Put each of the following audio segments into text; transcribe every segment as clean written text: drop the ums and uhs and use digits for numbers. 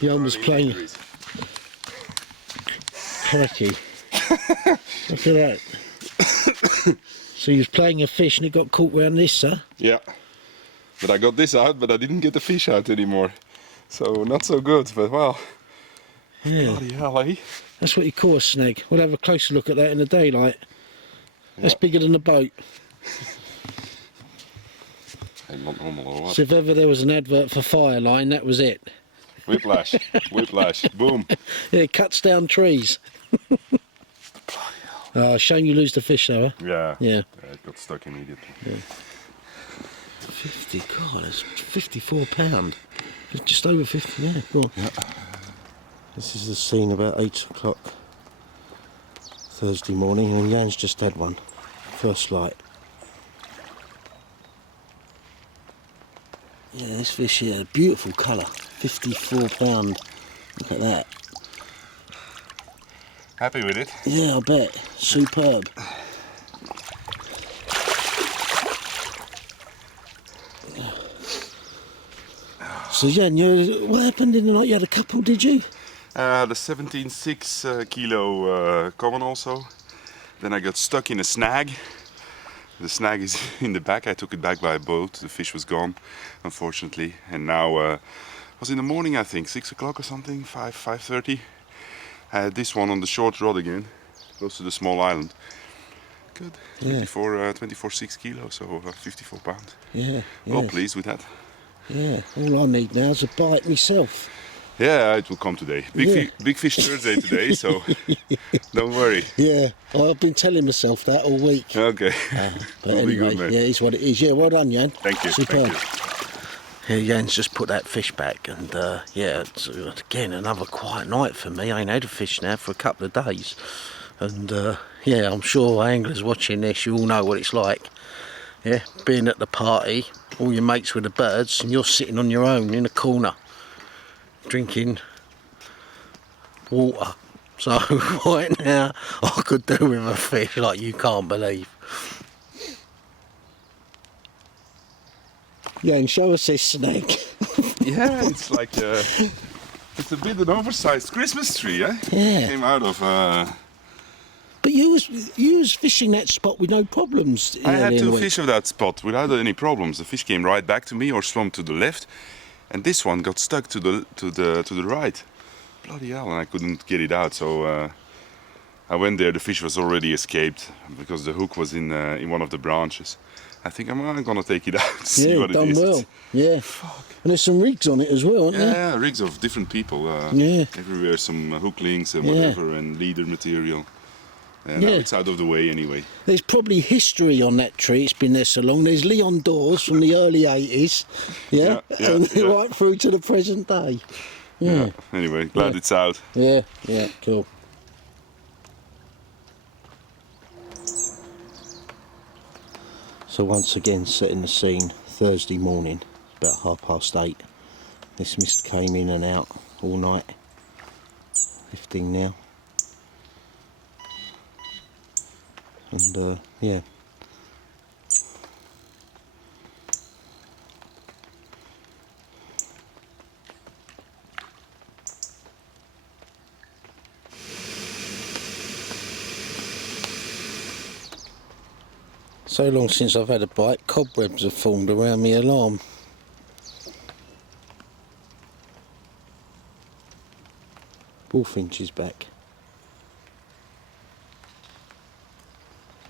Jan was playing. Cracky. Look at that. So he was playing a fish and it got caught round this, huh? Yeah. But I got this out, but I didn't get the fish out anymore. So not so good, but well. Yeah. Bloody hell, eh? That's what you call a snag. We'll have a closer look at that in the daylight. That's bigger than a boat. Not normal or what? So if ever there was an advert for Fireline, that was it. Whiplash, whiplash, boom. Yeah, it cuts down trees. Shame you lose the fish though, huh? Yeah. Yeah. It got stuck immediately. Yeah. 50, God, that's £54. Just over 50, yeah, go on. Yeah. This is the scene about 8 o'clock Thursday morning, and Jan's just had one. First light. Yeah, this fish here, beautiful colour. £54. Look at that. Happy with it? Yeah, I bet. Superb. So Jan, what happened in the night? You had a couple, did you? The 17.6 kilo common also. Then I got stuck in a snag. The snag is in the back. I took it back by a boat. The fish was gone, unfortunately. And now it was in the morning, I think, 6 o'clock or something, 5:30. I had this one on the short rod again, close to the small island. Good. Yeah. 24.6 kilos, so 54 pounds. Yeah. Well pleased with that. Yeah. All I need now is a bite myself. Yeah, it will come today. Big fish Thursday today, so don't worry. Yeah, I've been telling myself that all week. Okay. But anyway, good, yeah, it's what it is. Yeah, well done, Jan. Thank you. Superb. Thank you. Yeah, Jan's just put that fish back, and yeah, it's, again, another quiet night for me. I ain't had a fish now for a couple of days. And yeah, I'm sure anglers watching this, you all know what it's like. Yeah, being at the party, all your mates with the birds, and you're sitting on your own in a corner, drinking water. So right now, I could do with a fish like you can't believe. Yeah, and show us this snake. Yeah, it's like it's a bit an oversized Christmas tree, eh? Yeah. Came out of. But you was fishing that spot with no problems. I had early in the two week. fish of that spot without any problems. The fish came right back to me or swam to the left, and this one got stuck to the right. Bloody hell! And I couldn't get it out, so I went there. The fish was already escaped because the hook was in one of the branches. I think I'm gonna take it out, see what it is. Yeah, done well. Yeah. Fuck. And there's some rigs on it as well, aren't there? Yeah, rigs of different people. Yeah. Everywhere some hook links and Yeah. whatever and leader material. Now Yeah. it's out of the way anyway. There's probably history on that tree. It's been there so long. There's Leon Dawes from the early 80s. Yeah. And right through to the present day. Yeah. Anyway, glad it's out. Yeah, cool. So once again, setting the scene, Thursday morning, about 8:30. This mist came in and out all night. 15 now. And yeah. So long since I've had a bite, cobwebs have formed around my alarm. Bullfinch is back.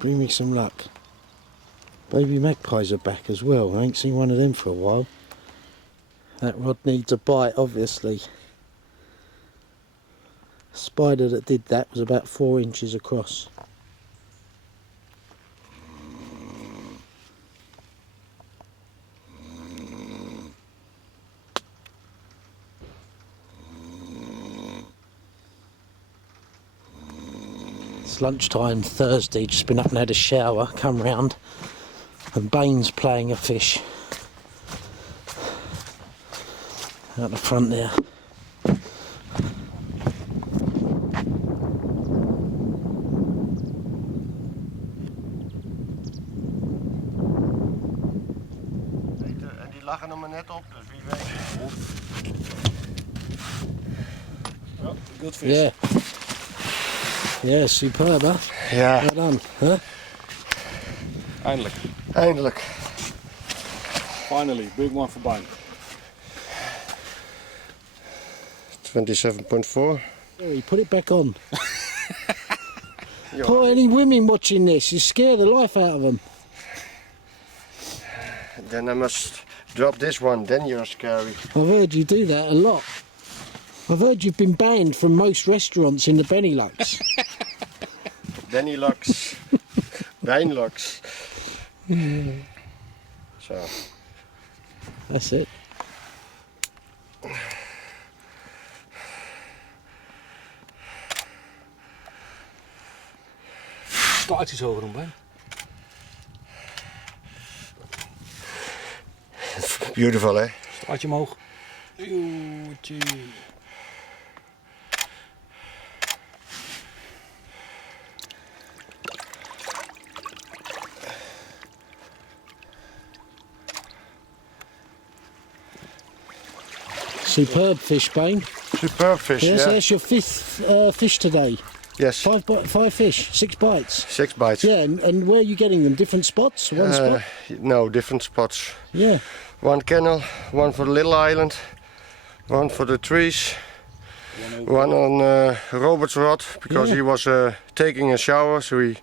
Bring me some luck. Baby magpies are back as well. I ain't seen one of them for a while. That rod needs a bite, obviously. The spider that did that was about 4 inches across. It's lunchtime Thursday, just been up and had a shower, come round, and Bane's playing a fish out the front there. En die lachen er maar net op, dus wie weet. Good fish. Yeah. Yeah, superb, huh? Ja, Well done, huh? Eindelijk. eindelijk. Finally, big one for Bijn. 27.4. Harry, put it back on. Poor any women watching this, you scare the life out of them. Then I must drop this one, then you're scary. I've heard you do that a lot. I've heard you've been banned from most restaurants in the Benelux. Benelux. Benelux. So, That's it. Staart iets hoger doen, Bijn. beautiful, eh? Staartje omhoog. Joetje. Superb fish, Bane. Superb fish, Yes, yeah. that's your fifth fish today. Yes, Five fish, 6 bites. 6 bites. Yeah, and where are you getting them? Different spots? One spot? No, different spots. Yeah. One kennel, one for the little island, one for the trees, one on Robert's rod because Yeah. he was taking a shower, so he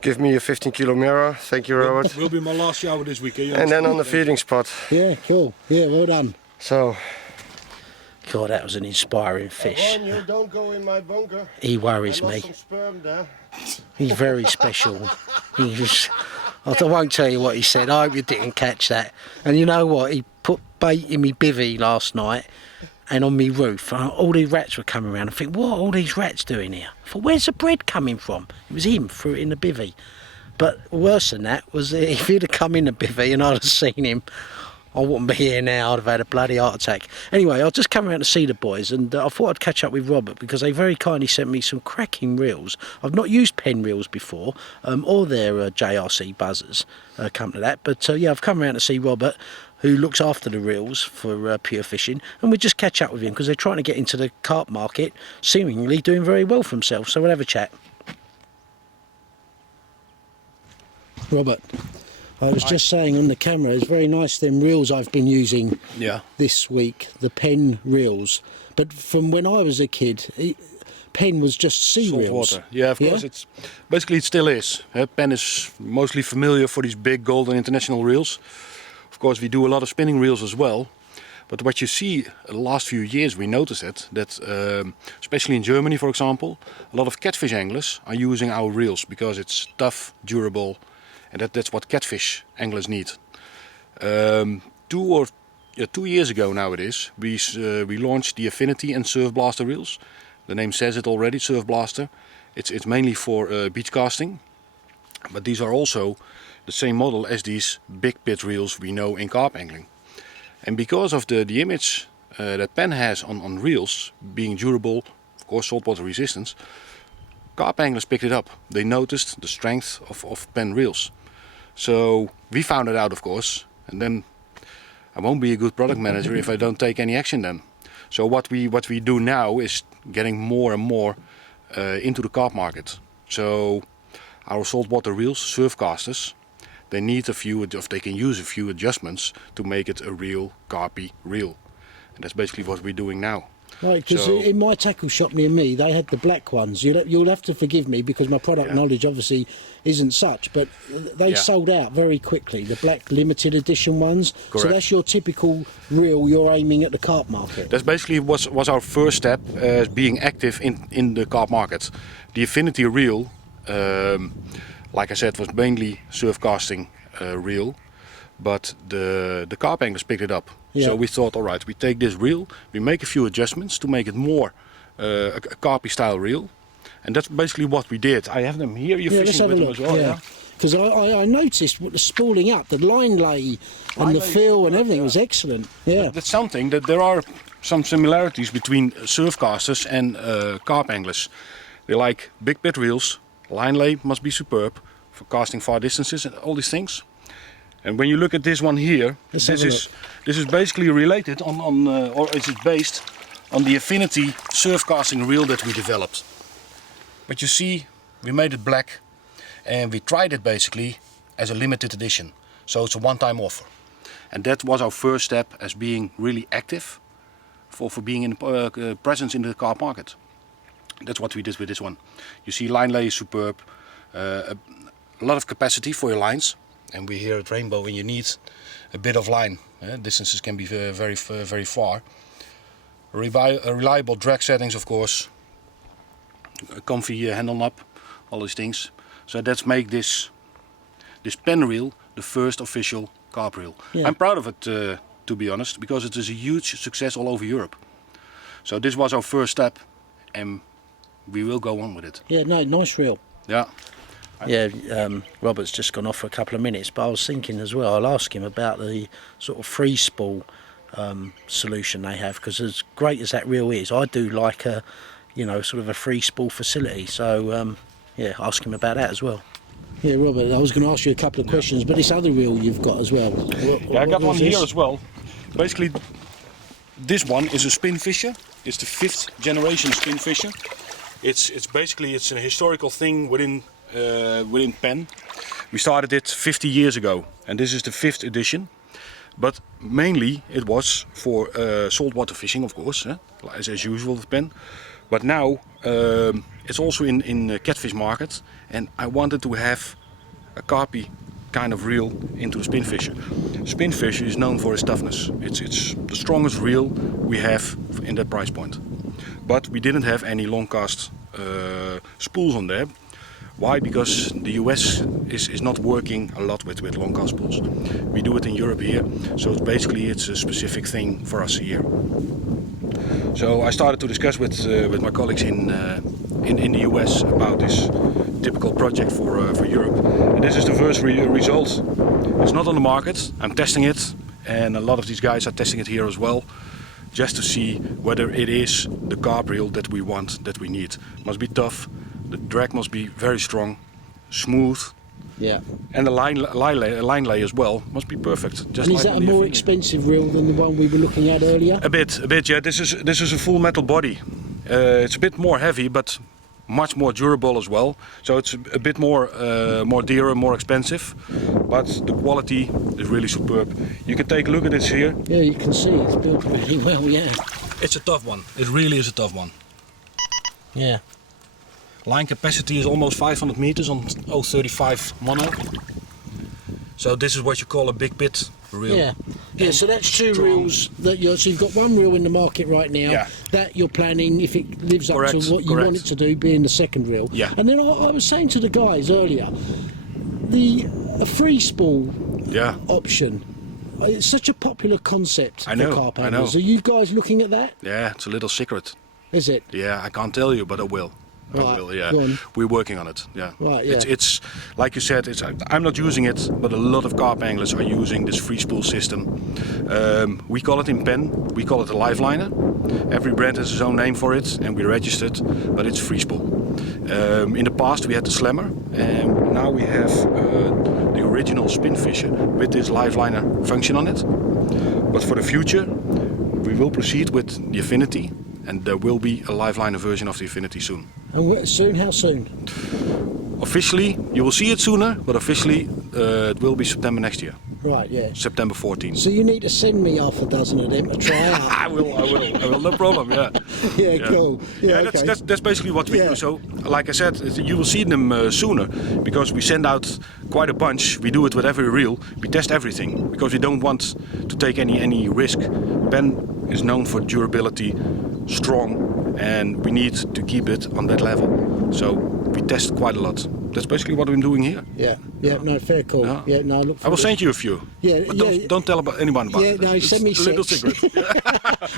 gave me a 15-kilo mirror. Thank you, Robert. Will be my last shower this week. And then on the feeding spot. Yeah, cool. Yeah, well done. So. God, that was an inspiring fish. you don't go in my bunker. He worries me. Sperm there. He's very special. He's, I won't tell you what he said. I hope you didn't catch that. And you know what? He put bait in me bivvy last night and on me roof. And all these rats were coming around. I think, what are all these rats doing here? I thought, where's the bread coming from? It was him, threw it in the bivvy. But worse than that was if he'd have come in the bivvy and I'd have seen him, I wouldn't be here now, I'd have had a bloody heart attack. Anyway, I've just come around to see the boys and I thought I'd catch up with Robert because they very kindly sent me some cracking reels. I've not used Penn reels before, or their JRC buzzers, come to that. But yeah, I've come around to see Robert, who looks after the reels for Pure Fishing, and we'll just catch up with him because they're trying to get into the carp market, seemingly doing very well for themselves. So we'll have a chat. Robert. I was just saying on the camera, it's very nice them reels I've been using this week, the Penn reels. But from when I was a kid, Penn was just sea Salt reels. water. Yeah, of course. It's basically it still is. Penn is mostly familiar for these big Golden International reels. Of course, we do a lot of spinning reels as well. But what you see the last few years, we notice it that especially in Germany, for example, a lot of catfish anglers are using our reels because it's tough, durable. And that's what catfish anglers need. 2 years ago now it is, we launched the Affinity and Surf Blaster reels. The name says it already, Surf Blaster. It's mainly for beach casting. But these are also the same model as these big pit reels we know in carp angling. And because of the image that Penn has on reels, being durable, of course saltwater resistance, carp anglers picked it up. They noticed the strength of Penn reels. So we found it out, of course, and then I won't be a good product manager if I don't take any action then. So what we do now is getting more and more into the carp market. So our saltwater reels, surf casters, they need they can use a few adjustments to make it a real carpy reel. And that's basically what we're doing now. Right, because in my tackle shop near me, they had the black ones. You'll have to forgive me because my product knowledge obviously isn't such, but they sold out very quickly, the black limited edition ones. Correct. So that's your typical reel you're aiming at the carp market. That's basically was our first step as being active in the carp market. The Affinity reel, like I said, was mainly surf casting reel. But the carp anglers picked it up. Yeah. So we thought, all right, we take this reel, we make a few adjustments to make it more a carpy style reel. And that's basically what we did. I have them here, you're fishing with them as well. Yeah. Because I noticed the spooling up, the line lay and the feel and everything was excellent. Yeah. That's something that there are some similarities between surf casters and carp anglers. They like big pit reels, line lay must be superb for casting far distances and all these things. And when you look at this one here, this is basically related on or is it based on the Affinity surf casting reel that we developed. But you see, we made it black and we tried it basically as a limited edition. So it's a one-time offer. And that was our first step as being really active for being in presence in the carp market. That's what we did with this one. You see, line lay is superb, a lot of capacity for your lines. And we're here at Rainbow and you need a bit of line. Distances can be very far. Reliable drag settings, of course. A comfy handle knob, all these things. So that's make this pen reel the first official carp reel. Yeah. I'm proud of it, to be honest, because it is a huge success all over Europe. So this was our first step, and we will go on with it. Yeah, no, nice reel. Yeah. Yeah, Robert's just gone off for a couple of minutes, but I was thinking as well, I'll ask him about the sort of free spool solution they have, because as great as that reel is, I do like a, you know, sort of a free spool facility. So yeah, ask him about that as well. Yeah, Robert, I was going to ask you a couple of questions, but this other reel you've got as well. Yeah, I got one here as well. Basically, this one is a spin fisher. It's the 5th generation spin fisher. It's basically a historical thing within Penn. We started it 50 years ago, and this is the 5th edition. But mainly it was for saltwater fishing, of course, as usual with Penn. But now it's also in the catfish market, and I wanted to have a carpy kind of reel into the spin fisher. Spin fisher is known for its toughness. It's the strongest reel we have in that price point. But we didn't have any long cast spools on there. Why? Because the US is not working a lot with long cast spools. We do it in Europe here, so it's a specific thing for us here. So I started to discuss with my colleagues in the US about this typical project for Europe. And this is the first result. It's not on the market. I'm testing it, and a lot of these guys are testing it here as well, just to see whether it is the carp reel that we want, that we need. Must be tough. The drag must be very strong, smooth. Yeah. And the line lay as well must be perfect. Just And like is that a on the more Affinity. expensive reel than the one we were looking at earlier? A bit, yeah. This is a full metal body. It's a bit more heavy, but much more durable as well. So it's a bit more dearer, more expensive. But the quality is really superb. You can take a look at this here. Yeah, you can see it's built really well, yeah. It's a tough one. It really is a tough one. Yeah. Line capacity is almost 500 meters on 035 mono. So this is what you call a big pit reel. Yeah. Yeah, so that's two strong. reels that so you've got one reel in the market right now Yeah. that you're planning, if it lives up Correct, to what you correct. want it to do, being the second reel. Yeah. And then I was saying to the guys earlier, a free spool Yeah. option, it's such a popular concept I know, for carp I know. anglers. Are you guys looking at that? Yeah, it's a little secret. Is it? Yeah, I can't tell you, but I will. Right, I will, yeah. go on. We're working on it, yeah. Right, yeah. It's like you said, I'm not using it, but a lot of carp anglers are using this free spool system. We call it in Penn, we call it a lifeliner. Every brand has its own name for it, and we registered, but it's free spool. In the past we had the slammer, and now we have the original spin fisher with this lifeliner function on it. But for the future, we will proceed with the Affinity, and there will be a lifeliner version of the Affinity soon. And soon? How soon? Officially, you will see it sooner, but officially it will be September next year, Right, yeah. September 14th. So you need to send me half a dozen of them to try out. I will, no problem, yeah. Yeah, cool. Yeah, okay. That's basically what we Yeah. do. So, like I said, you will see them sooner, because we send out quite a bunch. We do it with every reel. We test everything, because we don't want to take any risk. Penn is known for durability, strong, and we need to keep it on that level. So we test quite a lot. That's basically what I'm doing here. Yeah, no, fair call. Yeah. Yeah, no, I look I will forward send you a few. Yeah, But yeah. don't tell anyone about Yeah, it. no, It's send me a little 6. secret.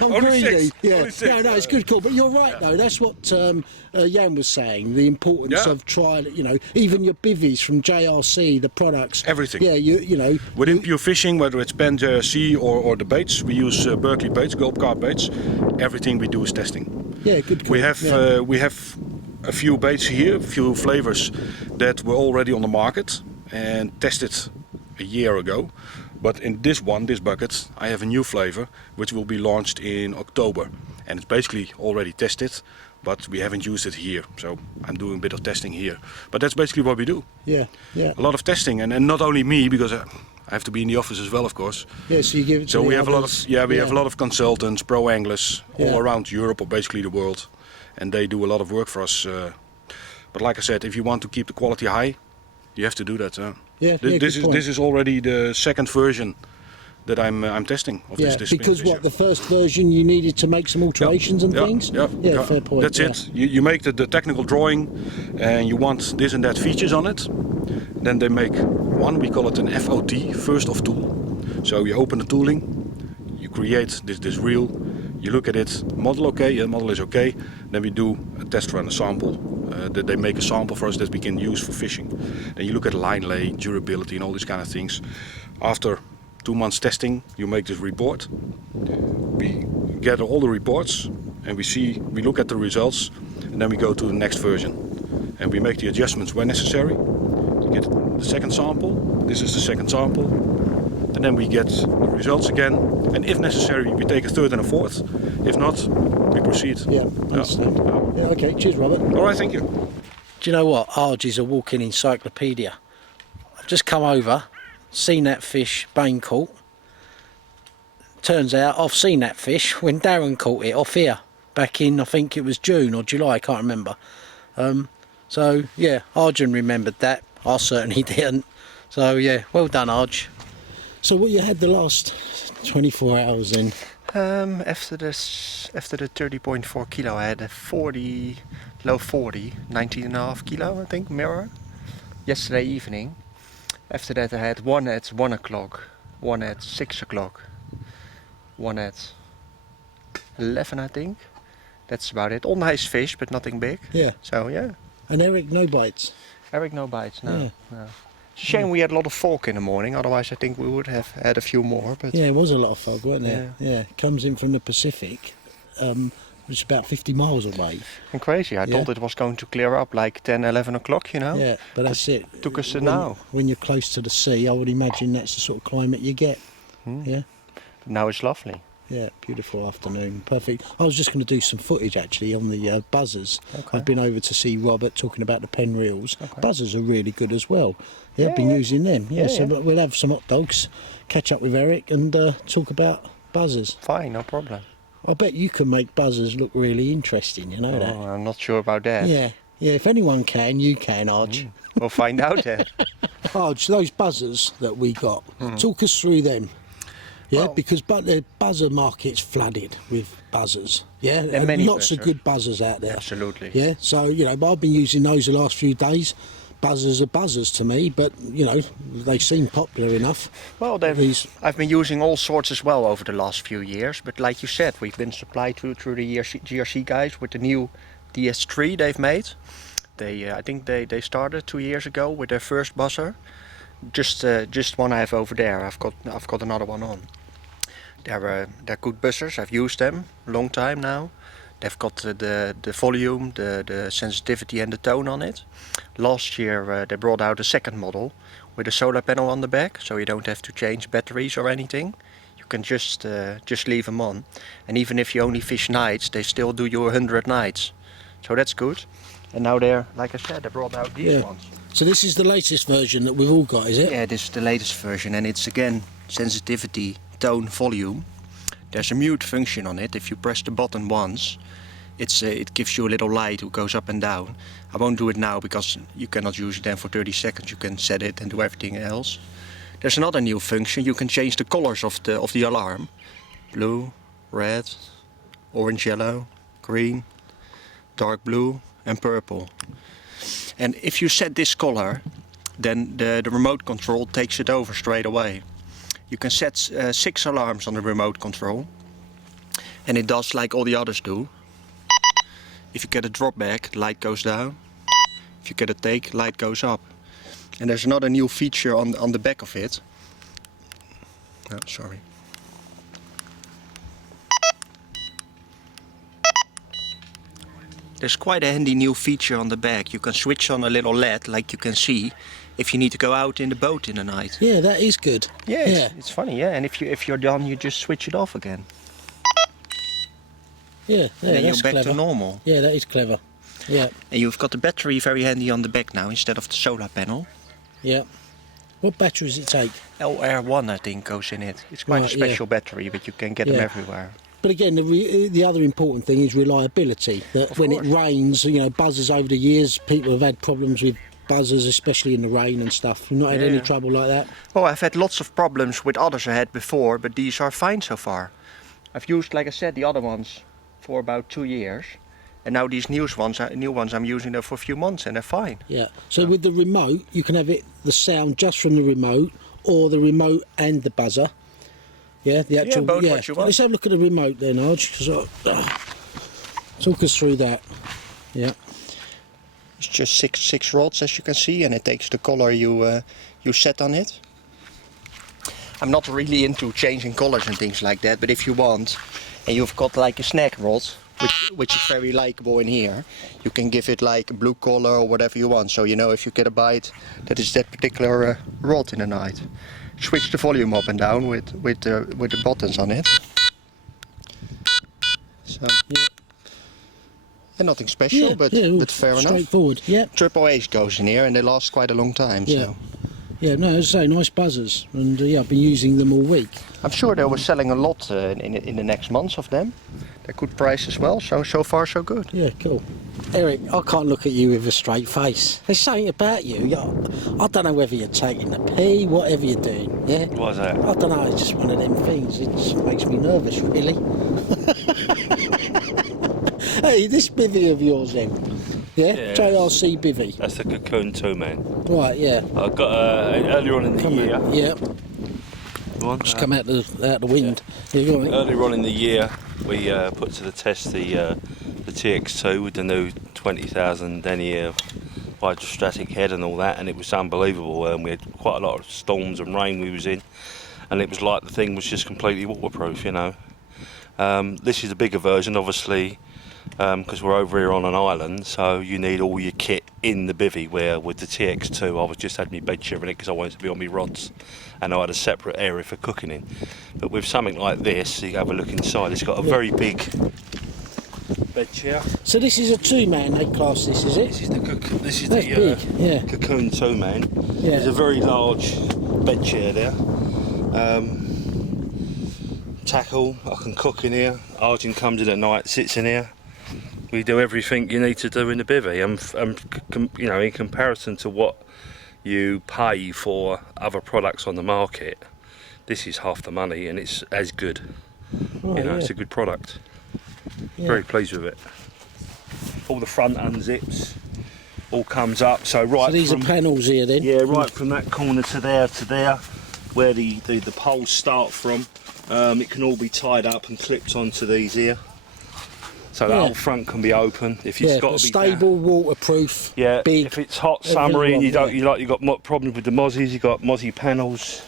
I'm Only greedy. 6. Yeah, Only 6. no, it's good, cool. But you're right, though. That's what Jan was saying. The importance Yeah. of trial. You know, even your bivvies from JRC, the products. Everything. Yeah, you know. Within pure fishing, whether it's Penn, JRC or the baits, we use Berkeley baits, Gulp carp baits. Everything we do is testing. Yeah, good. Call. We have a few baits here, a few flavors that were already on the market and tested a year ago. But in this bucket, I have a new flavor which will be launched in October. and it's basically already tested, but we haven't used it here. So I'm doing a bit of testing here. But that's basically what we do. Yeah, yeah. A lot of testing, and not only me, because I have to be in the office as well, of course. Yeah, so you give it to So the we have others. we have a lot of consultants, pro anglers, Yeah. all around Europe or basically the world, and they do a lot of work for us. But like I said, if you want to keep the quality high, you have to do that. Yeah, This is already the second version that I'm testing of Yeah, this because spinning what, the first version you needed to make some alterations and things? Yeah, fair point. That's yeah. it. You make the technical drawing and you want this and that features on it. Then they make one, we call it an FOT, first of tool. So you open the tooling, you create this reel, you look at it, model okay, yeah, model is okay. Then we do a test run, a sample. That they make a sample for us that we can use for fishing. Then you look at line lay, durability and all these kind of things. After 2 months testing, you make this report. We gather all the reports and we look at the results, and then we go to the next version. And we make the adjustments where necessary. You get the second sample, this is the second sample, and then we get the results again. And if necessary, we take a third and a fourth. If not, we proceed. Yeah, understand. Yeah, okay, cheers, Robert. All right, thank you. Do you know what? Arge is a walking encyclopedia. I've just come over, seen that fish Bain caught. Turns out I've seen that fish when Darren caught it off here back in, I think it was June or July, I can't remember. So yeah, Arjun remembered that. I certainly didn't. So yeah, well done, Arj. So what you had the last 24 hours in? After the 30.4 kilo, I had a 40, low 40, 19.5 kilo, I think, mirror. Yesterday evening. After that, I had one at 1 o'clock, one at 6 o'clock, one at 11, I think. That's about it. All nice fish, but nothing big. Yeah. So yeah. And Eric, no bites? Eric, no bites. No. Yeah. No. It's a shame we had a lot of fog in the morning. Otherwise, I think we would have had a few more. But Yeah, it was a lot of fog, wasn't there? Yeah. Comes in from the Pacific, which is about 50 miles away. and crazy. I Yeah. thought it was going to clear up like 10, 11 o'clock. You know. Yeah, but that's it. Took us to When- now. When you're close to the sea, I would imagine that's the sort of climate you get. Yeah. But now it's lovely. Yeah, beautiful afternoon, perfect. I was just going to do some footage actually on the buzzers. Okay. I've been over to see Robert talking about the pen reels. Okay. Buzzers are really good as well. Yeah, I've been using them. Yeah, Yeah, so yeah. we'll have some hot dogs, catch up with Eric and talk about buzzers. Fine, no problem. I bet you can make buzzers look really interesting, you know that? Oh, I'm not sure about that. Yeah, if anyone can, you can, Arj. We'll find out then. Arj, those buzzers that we got, talk us through them. Yeah, Well- because the buzzer market's flooded with buzzers. Yeah, There are many lots of buzzers. good buzzers out there. Absolutely. Yeah, so but I've been using those the last few days. Buzzers are buzzers to me, but they seem popular enough. Well, I've been using all sorts as well over the last few years. But like you said, we've been supplied through the GRC guys with the new DS3 they've made. I think they started 2 years ago with their first buzzer. Just one I have over there. I've got another one on. They're good buzzers. I've used them a long time now. They've got the volume, the sensitivity and the tone on it. Last year they brought out a second model with a solar panel on the back, so you don't have to change batteries or anything. You can just leave them on, and even if you only fish nights, they still do you 100 nights. So that's good. And now like I said, they brought out these ones. So this is the latest version that we've all got, is it? Yeah, this is the latest version, and it's again sensitivity, tone, volume. There's a mute function on it. If you press the button once, it gives you a little light who goes up and down. I won't do it now because you cannot use it then for 30 seconds. You can set it and do everything else. There's another new function. You can change the colors of the alarm: blue, red, orange, yellow, green, dark blue, and purple. And if you set this color, then the remote control takes it over straight away. You can set 6 alarms on the remote control, and it does like all the others do. If you get a drop back, light goes down. If you get a take, light goes up. And there's another new feature on the back of it. Oh, sorry. There's quite a handy new feature on the back. You can switch on a little LED, like you can see, if you need to go out in the boat in the night. Yeah, that is good. Yeah, it's funny, yeah. And if you're done, you just switch it off again. Yeah, and then that's you're back clever. to normal. Yeah, that is clever. Yeah, And you've got the battery very handy on the back now instead of the solar panel. yeah. What battery does it take? LR1 I think goes in it. It's quite a Right, yeah. special battery, but you can get them Yeah. everywhere. But again, the other important thing is reliability. That Of when course. it rains, buzzers over the years, people have had problems with buzzers, especially in the rain and stuff. You've not had any Yeah. trouble like that? Well, I've had lots of problems with others I had before, but these are fine so far. I've used, like I said, the other ones for about 2 years. And now these new ones I'm using them for a few months and they're fine. Yeah. So with the remote, you can have the sound just from the remote, or the remote and the buzzer. Yeah, the actual. both what you want. Let's have a look at the remote then, Arj. Talk us through that. Yeah. It's just six rods as you can see, and it takes the color you set on it. I'm not really into changing colors and things like that, but if you want, and you've got like a snack rod, which is very likable in here, you can give it like a blue color or whatever you want. So you know if you get a bite, that is that particular rod in the night. Switch the volume up and down with the buttons on it. So and nothing special, but fair enough. Straightforward. Yeah. Triple H goes in here, and they last quite a long time. Yeah. So Yeah. No, as I say, nice buzzers, and I've been using them all week. I'm sure they were selling a lot in the next months of them. They're good price as well. So far so good. Yeah, cool. Eric, I can't look at you with a straight face. There's something about you. I don't know whether you're taking the pee, whatever you're doing. Yeah. What's that? I don't know. It's just one of them things. It just makes me nervous, really. Hey, this bivvy of yours, then. Yeah. Yeah. JRC bivvy. That's the Cocoon 2, man. Right. Yeah. I got earlier on in the year. Yeah. Go on. Just come out the wind. Yeah. Go on. Earlier on in the year, we put to the test the TX2 with the new 20,000 denier hydrostatic head and all that, and it was unbelievable. We had quite a lot of storms and rain we was in, and it was like the thing was just completely waterproof, This is a bigger version, obviously, because we're over here on an island, so you need all your kit in the bivvy, where with the TX2 I was just had my bed chair in it because I wanted to be on my rods, and I had a separate area for cooking in. But with something like this, you have a look inside, it's got a very big bed chair. So this is a two-man, they class this, is it? This is the That's big. Yeah. Cocoon 2, man. Yeah. There's a very large bed chair there. Tackle, I can cook in here. Arjun comes in at night, sits in here. We do everything you need to do in the bivvy, and in comparison to what you pay for other products on the market, this is half the money, and it's as good. Right, It's a good product. Yeah. Very pleased with it. All the front unzips, all comes up. So right So these from are panels here then? yeah, right from that corner to there, where the poles start from, it can all be tied up and clipped onto these here. So the Yeah. whole front can be open. If it's Yeah, got but to be stable, waterproof, yeah, big. if it's hot, everything summery, and you want, you've got problems with the mozzies, you've got mozzie panels,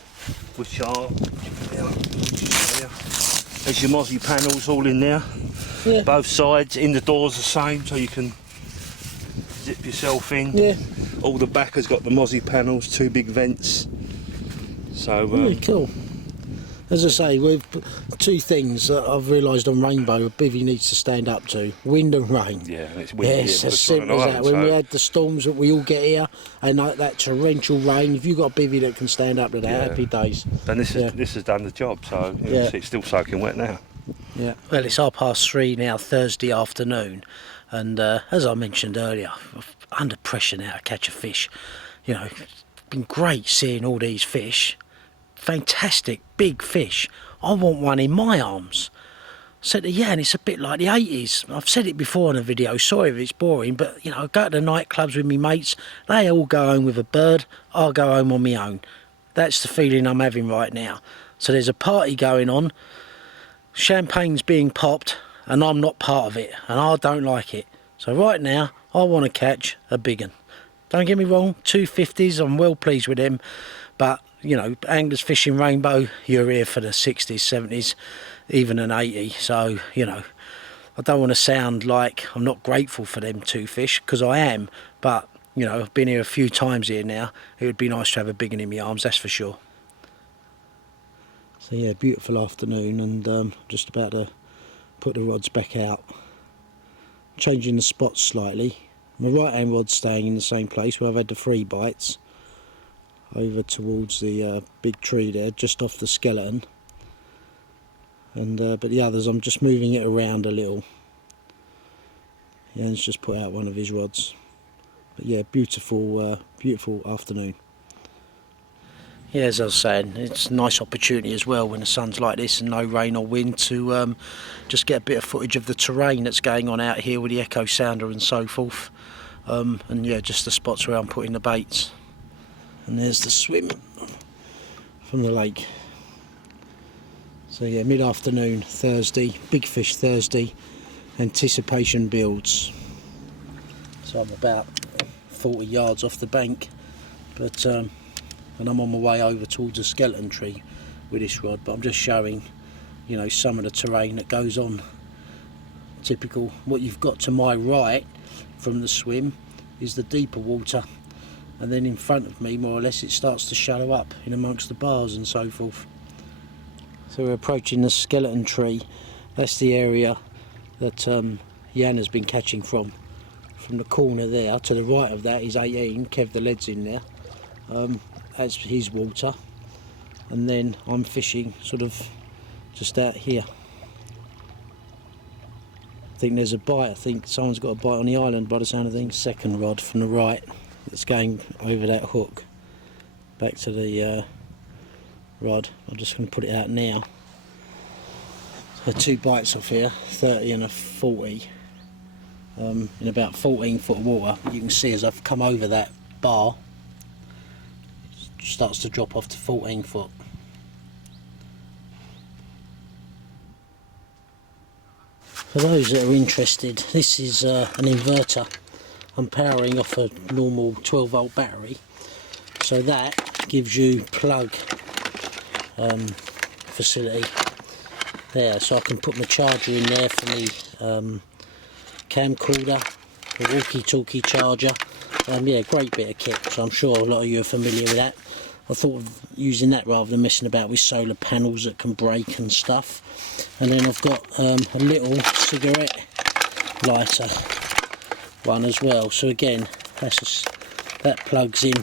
which are there's your mozzie panels all in there. Yeah. Both sides, in the doors the same, so you can zip yourself in. Yeah. All the back has got the mozzie panels, 2 big vents. So Really cool. As I say, we've two things that I've realised on Rainbow a bivvy needs to stand up to: wind and rain. yeah, and it's windy. Yes, here, but as it's on an simple as that. island, When we so- had the storms that we all get here, and that torrential rain, if you've got a bivvy that can stand up to that, Yeah. happy days. and this yeah. this has done the job. So Yeah. it's still soaking wet now. Yeah. Well, it's 3:30 now, Thursday afternoon, and as I mentioned earlier, I'm under pressure now to catch a fish. It's been great seeing all these fish, fantastic big fish. I want one in my arms. Said to and it's a bit like the 80s. I've said it before in a video, sorry if it's boring, but I go to the nightclubs with me mates, they all go home with a bird, I'll go home on my own. That's the feeling I'm having right now. So there's a party going on, champagne's being popped, and I'm not part of it, and I don't like it. So right now, I want to catch a big one. Don't get me wrong, 250s, I'm well pleased with them, but anglers fishing Rainbow, you're here for the 60s, 70s, even an 80. So, I don't want to sound like I'm not grateful for them two fish, because I am. But, I've been here a few times here now. It would be nice to have a big one in my arms, that's for sure. So, yeah, beautiful afternoon, and just about to put the rods back out, changing the spots slightly. My right hand rod's staying in the same place where I've had the 3 bites, over towards the big tree there, just off the skeleton. And but the others, I'm just moving it around a little. Jan's just put out one of his rods. But yeah, beautiful, beautiful afternoon. Yeah, as I was saying, it's a nice opportunity as well when the sun's like this and no rain or wind to just get a bit of footage of the terrain that's going on out here with the echo sounder and so forth. And yeah, just the spots where I'm putting the baits. And there's the swim from the lake. So yeah, mid-afternoon Thursday, big fish Thursday, anticipation builds. So I'm about 40 yards off the bank, but and I'm on my way over towards the skeleton tree with this rod, but I'm just showing, you know, some of the terrain that goes on. Typical. What you've got to my right from the swim is the deeper water, and then in front of me, more or less, it starts to shallow up in amongst the bars and so forth. So we're approaching the skeleton tree. That's the area that Jan has been catching from. From the corner there to the right of that is 18. Kev the lead's in there. That's his water, and then I'm fishing sort of just out here. I think there's a bite. I think someone's got a bite on the island by the sound of things. Second rod from the right that's going over that hook back to the rod. I'm just going to put it out now. So 2 bites off here, 30 and a 40, in about 14 foot of water. You can see as I've come over that bar, it starts to drop off to 14 foot. For those that are interested, this is an inverter. I'm powering off a normal 12 volt battery, so that gives you plug facility there, so I can put my charger in there for the camcorder, the walkie-talkie charger. Yeah, great bit of kit, so I'm sure a lot of you are familiar with that. I thought of using that rather than messing about with solar panels that can break and stuff. And then I've got a little cigarette lighter one as well. So again, that plugs in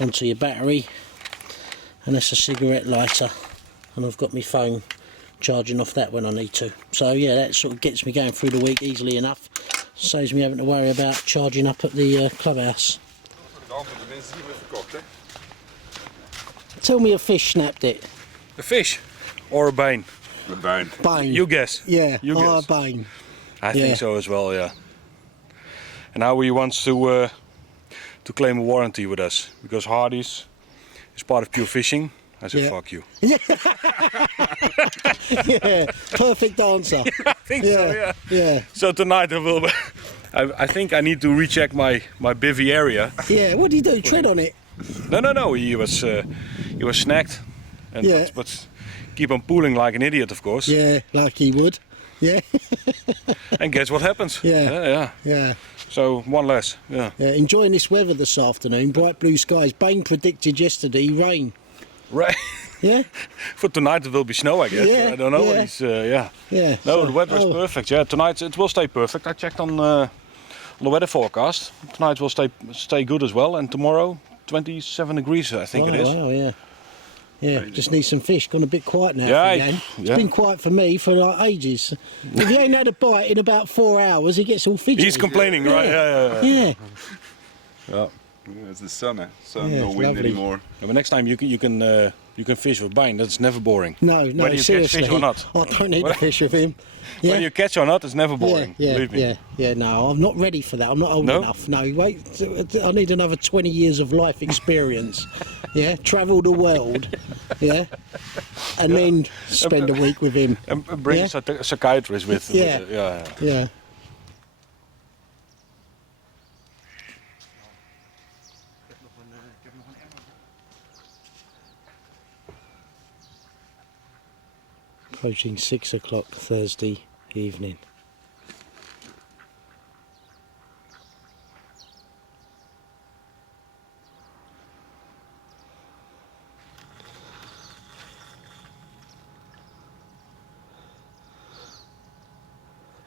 onto your battery, and that's a cigarette lighter. And I've got my phone charging off that when I need to. So yeah, that sort of gets me going through the week easily enough. Saves me having to worry about charging up at the clubhouse. Tell me a fish snapped it. A fish or a bane? A bane. Bane. You guess. Yeah, you guess. a bane. I think so as well, yeah. And now he wants to claim a warranty with us because Hardy's is part of Pure Fishing. I said, Yeah. fuck you. Yeah, perfect answer. I think so, yeah. Yeah, So tonight I will. I think I need to recheck my bivvy area. yeah. What do you do? Tread on it? No. He was snagged, and Yeah. but keep on pulling like an idiot, of course. Yeah, like he would. Yeah, And guess what happens? Yeah. Yeah. yeah. So one less. Yeah. Yeah, enjoying this weather this afternoon. Bright blue skies. Bane predicted yesterday rain. Right. Yeah, For tonight it will be snow, I guess. Yeah, I don't know. yeah. He's, yeah. yeah. No, so- the weather is oh, perfect. Yeah, tonight it will stay perfect. I checked on the weather forecast. Tonight will stay good as well, and tomorrow 27 degrees, I think oh, it is. Wow, yeah. Yeah, just need some fish. Gone a bit quiet now. Yeah, for Jan. It's yeah. been quiet for me for like ages. If he ain't had a bite in about 4 hours, he gets all fidgety. He's complaining, right? Yeah. Yeah. Yeah. Yeah, it's the sun, eh? Sun, Yeah, no it's wind lovely. anymore. But next time you can fish with Bane. That's never boring. No, Whether you catch seriously. fish or not. I don't need to fish with him. Yeah. Whether you catch or not, it's never boring. Yeah, Believe me. yeah. No, I'm not ready for that. I'm not old No? enough. No, wait. I need another 20 years of life experience. Yeah, travel the world. Yeah, and then spend a week with him. And bring Yeah. a psychiatrist with. Yeah. Yeah. Yeah. Approaching 6 o'clock Thursday evening.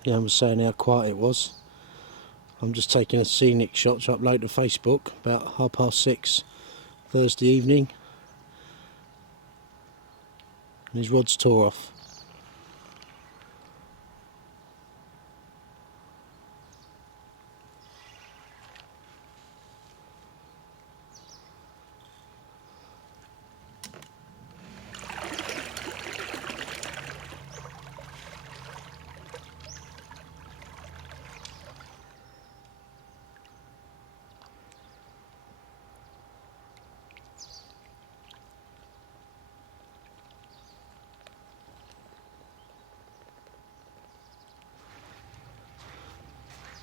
Jan was saying how quiet it was. I'm just taking a scenic shot to upload to Facebook about 6:30 Thursday evening. And his rod's tore off.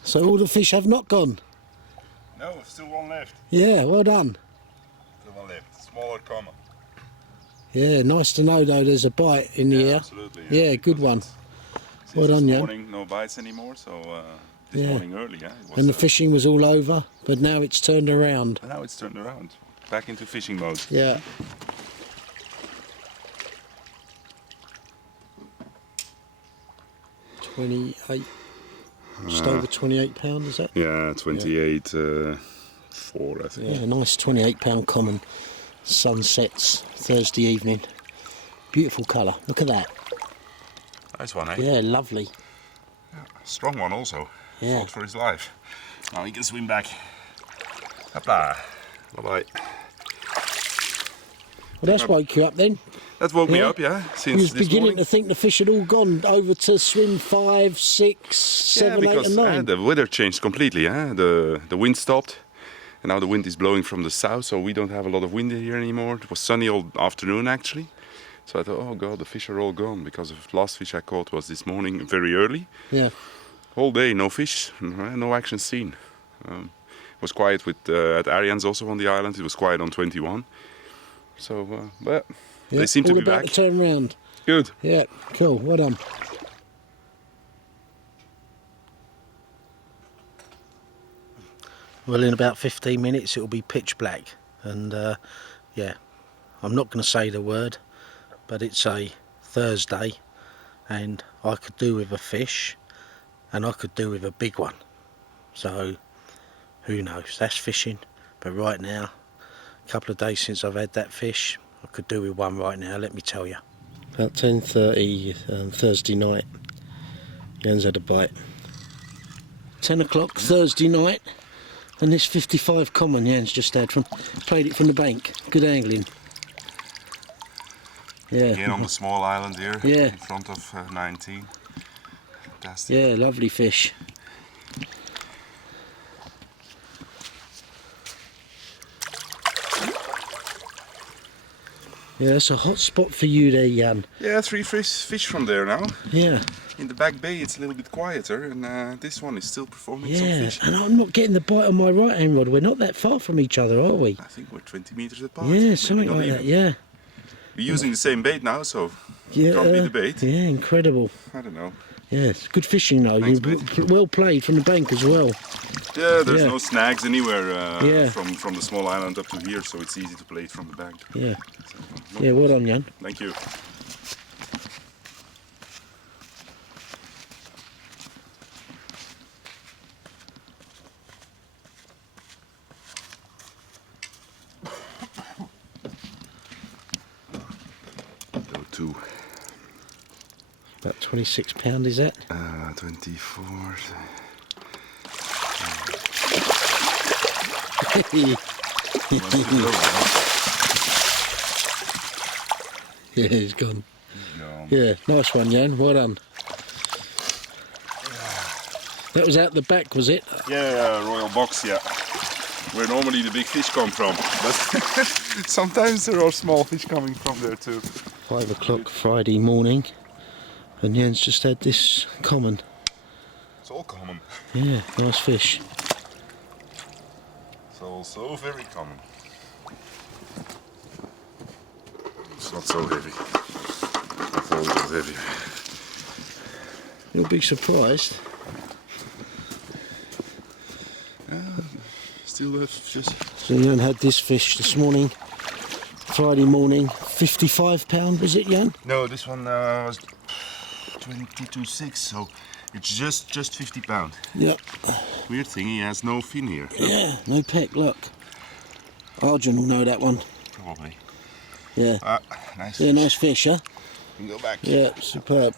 So all the fish have not gone? No, still one left. Yeah, well done. Still one left. Smaller common. Yeah, nice to know though there's a bite in the air. Absolutely. Yeah, good one. Since Well done, this Jan. morning, no bites anymore, so this Yeah. morning early, yeah. It was, And the fishing was all over, but now it's turned around. Now it's turned around. Back into fishing mode. Yeah. £28, just over £28, is that? Yeah, 28, 4, I think. Yeah, nice £28 common. Sunsets Thursday evening. Beautiful colour. Look at that. Nice one, eh? Yeah, lovely. Strong one also. Yeah. Fought for his life. Now he can swim back. Hopla. Bye-bye. Well, that's woke you up then. That woke me Yeah. up, yeah, You since was this beginning morning. to think the fish had all gone over to swim 5, 6, 7, 8 because and 9. the weather changed completely. The wind stopped, and now the wind is blowing from the south, so we don't have a lot of wind here anymore. It was sunny all afternoon actually, so I thought, oh god, the fish are all gone because the last fish I caught was this morning very early. Yeah. Whole day, no fish, no action seen. It was quiet with at Arians also on the island. It was quiet on 21. So, but Yeah, they seem to all be about back. to turn round. Good. Yeah, cool. Well done. Well, in about 15 minutes it'll be pitch black, and yeah, I'm not going to say the word, but it's a Thursday, and I could do with a fish, and I could do with a big one. So, who knows? That's fishing. But right now, a couple of days since I've had that fish, I could do with one right now, let me tell you. About 10:30 Thursday night, Jan's had a bite. 10 o'clock Thursday night, and this 55 common Jan's just had played it from the bank. Good angling. Yeah. Again on the small island here, Yeah. in front of 19. Fantastic. Yeah, lovely fish. Yeah, it's a hot spot for you there, Jan. Yeah, 3 fish from there now. Yeah, In the back bay it's a little bit quieter, and this one is still performing some yeah. fish. And I'm not getting the bite on my right hand rod. We're not that far from each other, are we? I think we're 20 meters apart. Yeah, maybe something not like even. that. Yeah. We're using the same bait now, so Yeah. can't be the bait. Yeah, incredible. I don't know. Yeah, it's good fishing though. Thanks, You well played from the bank as well. Yeah, there's Yeah. no snags anywhere Yeah. from the small island up to here, so it's easy to play it from the bank. Yeah. So, no Yeah, well done, Jan. Thank you. Go to About £26, is that? 24. Yeah, he's gone. Go. Yeah, nice one, Jan. Well done. That was out the back, was it? Yeah, Royal Box, yeah. Where normally the big fish come from. But sometimes there are small fish coming from there too. 5 o'clock Friday morning, and Jan's just had this common. It's all common. Yeah, nice fish. It's also very common. It's not so heavy. I thought it was heavy. You'll be surprised. Still have just So Jan had this fish this morning, Friday morning. £55, was it, Jan? no. This one was 22.6, so It's just 50 pound. Yeah. Weird thing, he has no fin here. Yeah, no peck, look. Arjun will know that one. Probably. Yeah. Nice. Yeah, nice fish, huh? You can go back. Yeah, superb.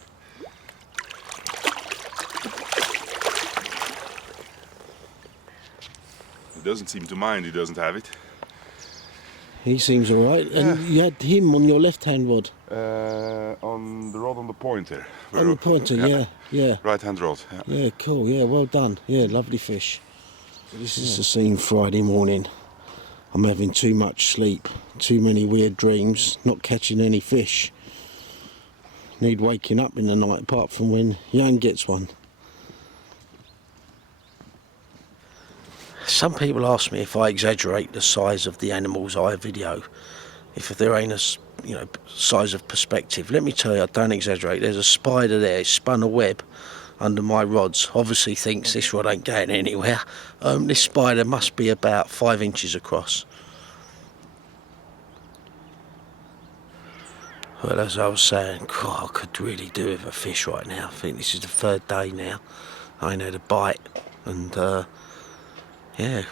He doesn't seem to mind, he doesn't have it. He seems alright. And you had him on your left-hand rod. On the rod on the point there. On the pointer, yeah. Right hand rod. Yeah. Yeah, cool. Yeah, well done. Yeah, lovely fish. This is the scene Friday morning. I'm having too much sleep, too many weird dreams, not catching any fish. Need waking up in the night apart from when Jan gets one. Some people ask me if I exaggerate the size of the animals I video, if there ain't a size of perspective. Let me tell you, I don't exaggerate. There's a spider there, it's spun a web under my rods. Obviously thinks this rod ain't going anywhere. This spider must be about 5 inches across. Well, as I was saying, I could really do with a fish right now. I think this is the 3rd day now. I ain't had a bite, and yeah,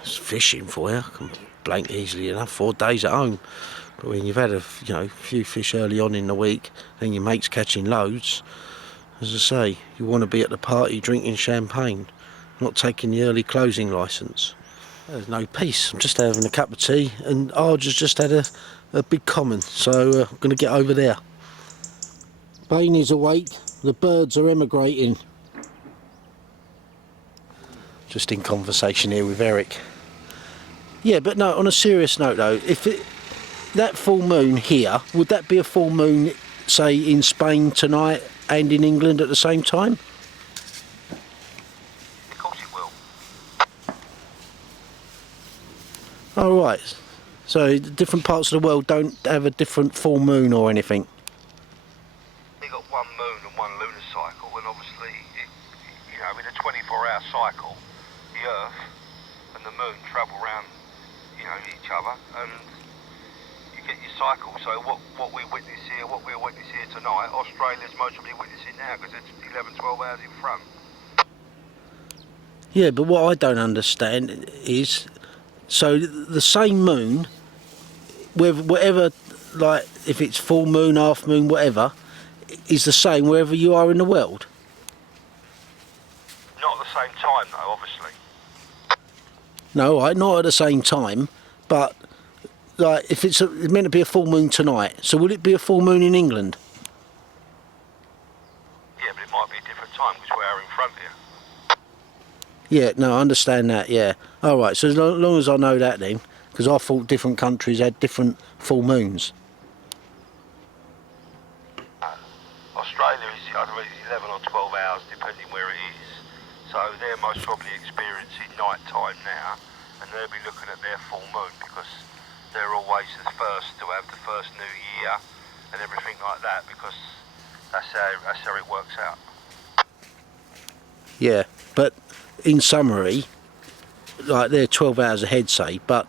it's fishing for you. I can blank easily enough. 4 days at home. But when you've had a few fish early on in the week and your mate's catching loads, as I say, you want to be at the party drinking champagne, not taking the early closing licence. There's no peace. I'm just having a cup of tea, and Arja's just had a big common, so I'm going to get over there. Bain is awake. The birds are emigrating. Just in conversation here with Eric. Yeah, but no, on a serious note though, if that full moon here, would that be a full moon, say, in Spain tonight and in England at the same time? Of course it will. Oh, right. So different parts of the world don't have a different full moon or anything? They got one moon and one lunar cycle, and obviously, in a 24-hour cycle, the Earth and the moon travel around, each other, and you get your cycle. So what we witness here, what we'll witness here tonight, Australia's most probably witnessing now because it's 11, 12 hours in front. Yeah, but what I don't understand is, so the same moon, whatever, like if it's full moon, half moon, whatever, is the same wherever you are in the world? Not at the same time though, obviously. No, right, not at the same time, but like if it's meant to be a full moon tonight, so will it be a full moon in England? Yeah, but it might be a different time because we're in front here. Yeah, no, I understand that, yeah. All right, so as long as I know that then, because I thought different countries had different full moons. Australia is either 11 or 12 hours depending where it is. So they're most probably experiencing night time now, and they'll be looking at their full moon because they're always the first to have the first new year and everything like that, because that's how it works out. Yeah, but in summary, like they're 12 hours ahead, say, but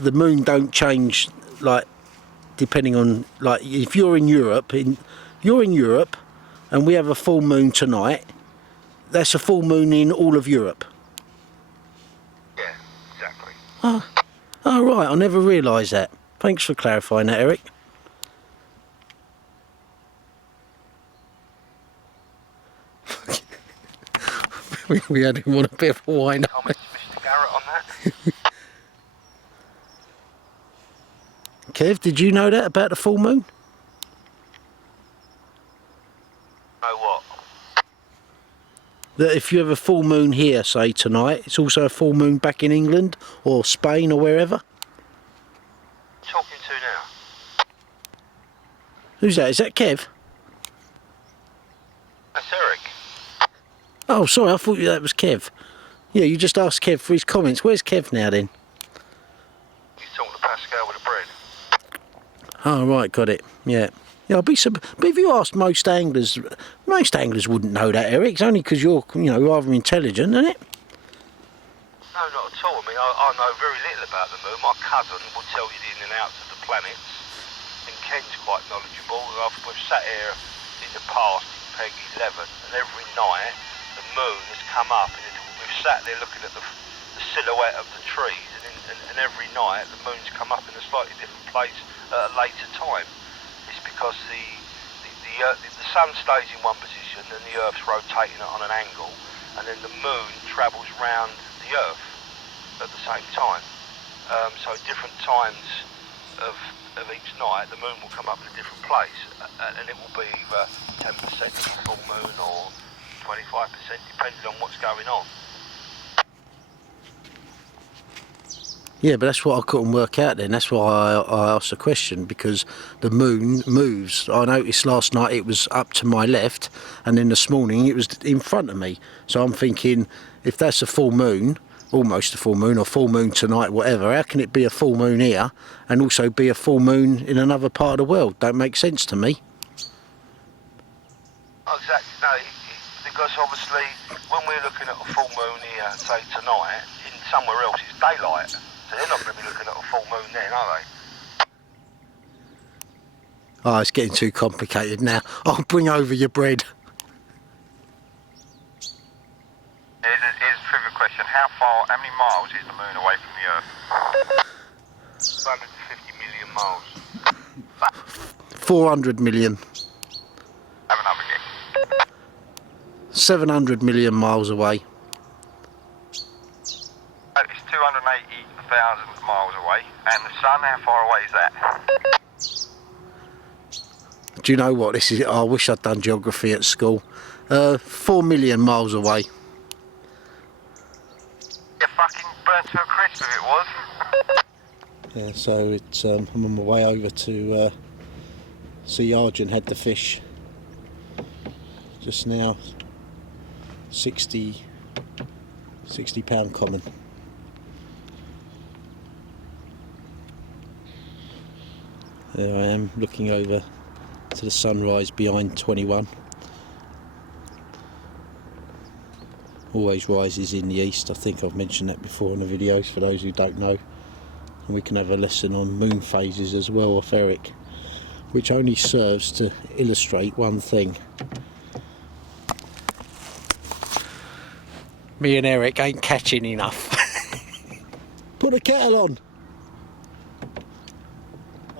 the moon don't change, like, depending on, like, if you're in Europe, and we have a full moon tonight, that's a full moon in all of Europe. Yeah, exactly. Oh, right, I never realised that. Thanks for clarifying that, Eric. we had him on a bit of a wind up. Comments, Mr. Garrett, on that? Kev, did you know that about the full moon? Know what? That if you have a full moon here, say tonight, it's also a full moon back in England or Spain or wherever? Talking to now? Who's that? Is that Kev? That's Eric. Oh, sorry, I thought that was Kev. Yeah, you just asked Kev for his comments. Where's Kev now then? He's talking to Pascal with the bread. Oh, right, got it. Yeah. Yeah, I'll be but if you ask most anglers wouldn't know that, Eric. It's only because you're, rather intelligent, isn't it? No, not at all. I mean, I know very little about the moon. My cousin will tell you the in and outs of the planets, and Ken's quite knowledgeable. We've sat here in the past, in peg 11, and every night the moon has come up, and we've sat there looking at the silhouette of the trees, and every night the moon's come up in a slightly different place at a later time. It's because the sun stays in one position and the Earth's rotating it on an angle, and then the moon travels round the Earth at the same time. So at different times of each night, the moon will come up in a different place, and it will be either 10% of a full moon or 25%, depending on what's going on. Yeah, but that's what I couldn't work out then. That's why I asked the question, because the moon moves. I noticed last night it was up to my left, and then this morning it was in front of me. So I'm thinking, if that's a full moon, almost a full moon, or full moon tonight, whatever, how can it be a full moon here and also be a full moon in another part of the world? Don't make sense to me. Exactly, no, because obviously when we're looking at a full moon here, say tonight, in somewhere else it's daylight. So they're not going to be looking at a full moon then, are they? Oh, it's getting too complicated now. I'll bring over your bread. Here's a trivia question. How many miles is the moon away from the Earth? 150 million miles. 400 million. Have another guess. 700 million miles away. It's 280,000 miles away. And the sun, how far away is that? Do you know what this is? I wish I'd done geography at school. 4 million miles away. You fucking burnt to a crisp if it was. Yeah, so it's I'm on my way over to see Arjun had the fish just now. 60 pound common. There I am, looking over to the sunrise behind 21. Always rises in the east. I think I've mentioned that before in the videos for those who don't know. And we can have a lesson on moon phases as well off Eric, which only serves to illustrate one thing. Me and Eric ain't catching enough. Put a kettle on.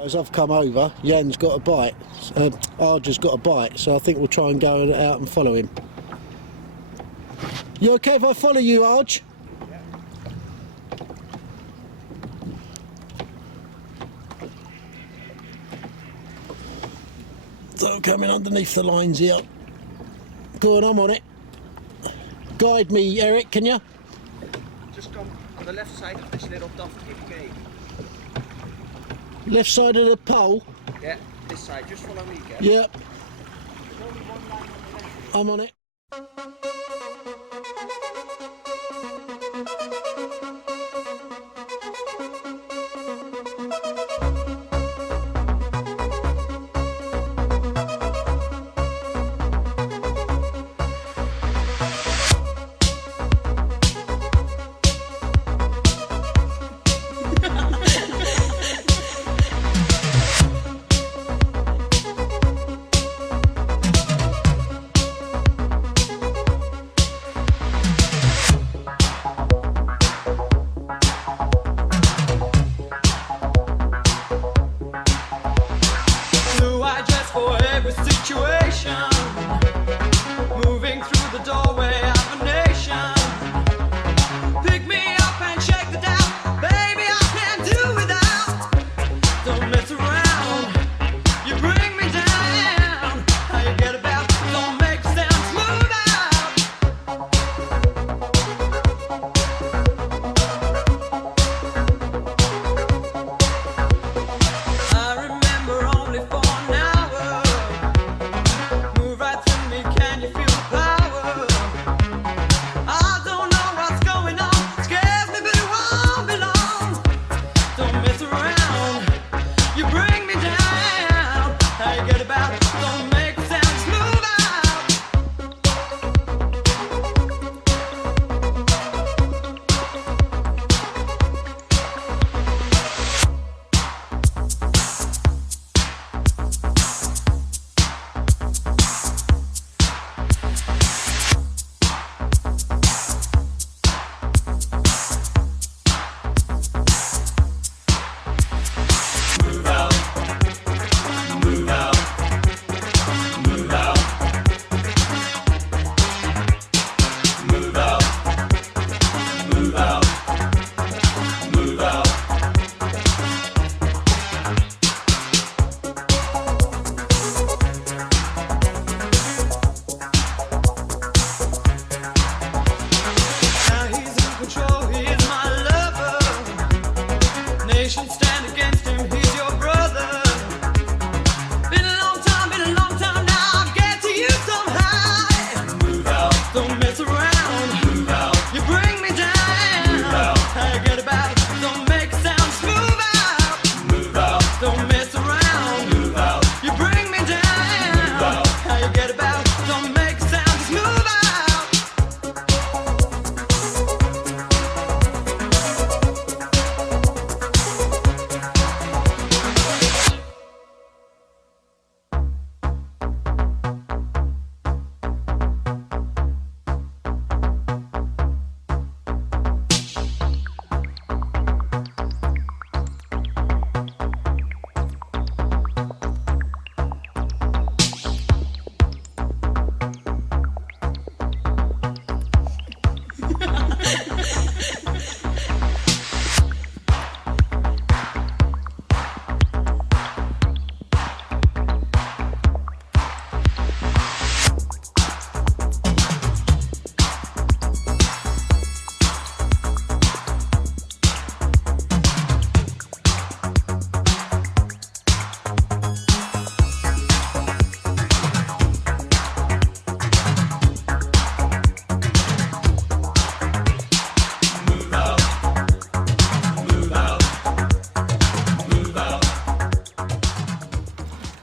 As I've come over, Jan's got a bite. Arja's got a bite, so I think we'll try and go out and follow him. You okay if I follow you, Arj? Yeah. So coming underneath the lines here. Go on, I'm on it. Guide me, Eric, can you? Just come on the left side of this little duff cave. Left side of the pole? Yeah, this side. Just follow me, Gav. Yep. There's only one line on the left. I'm on it.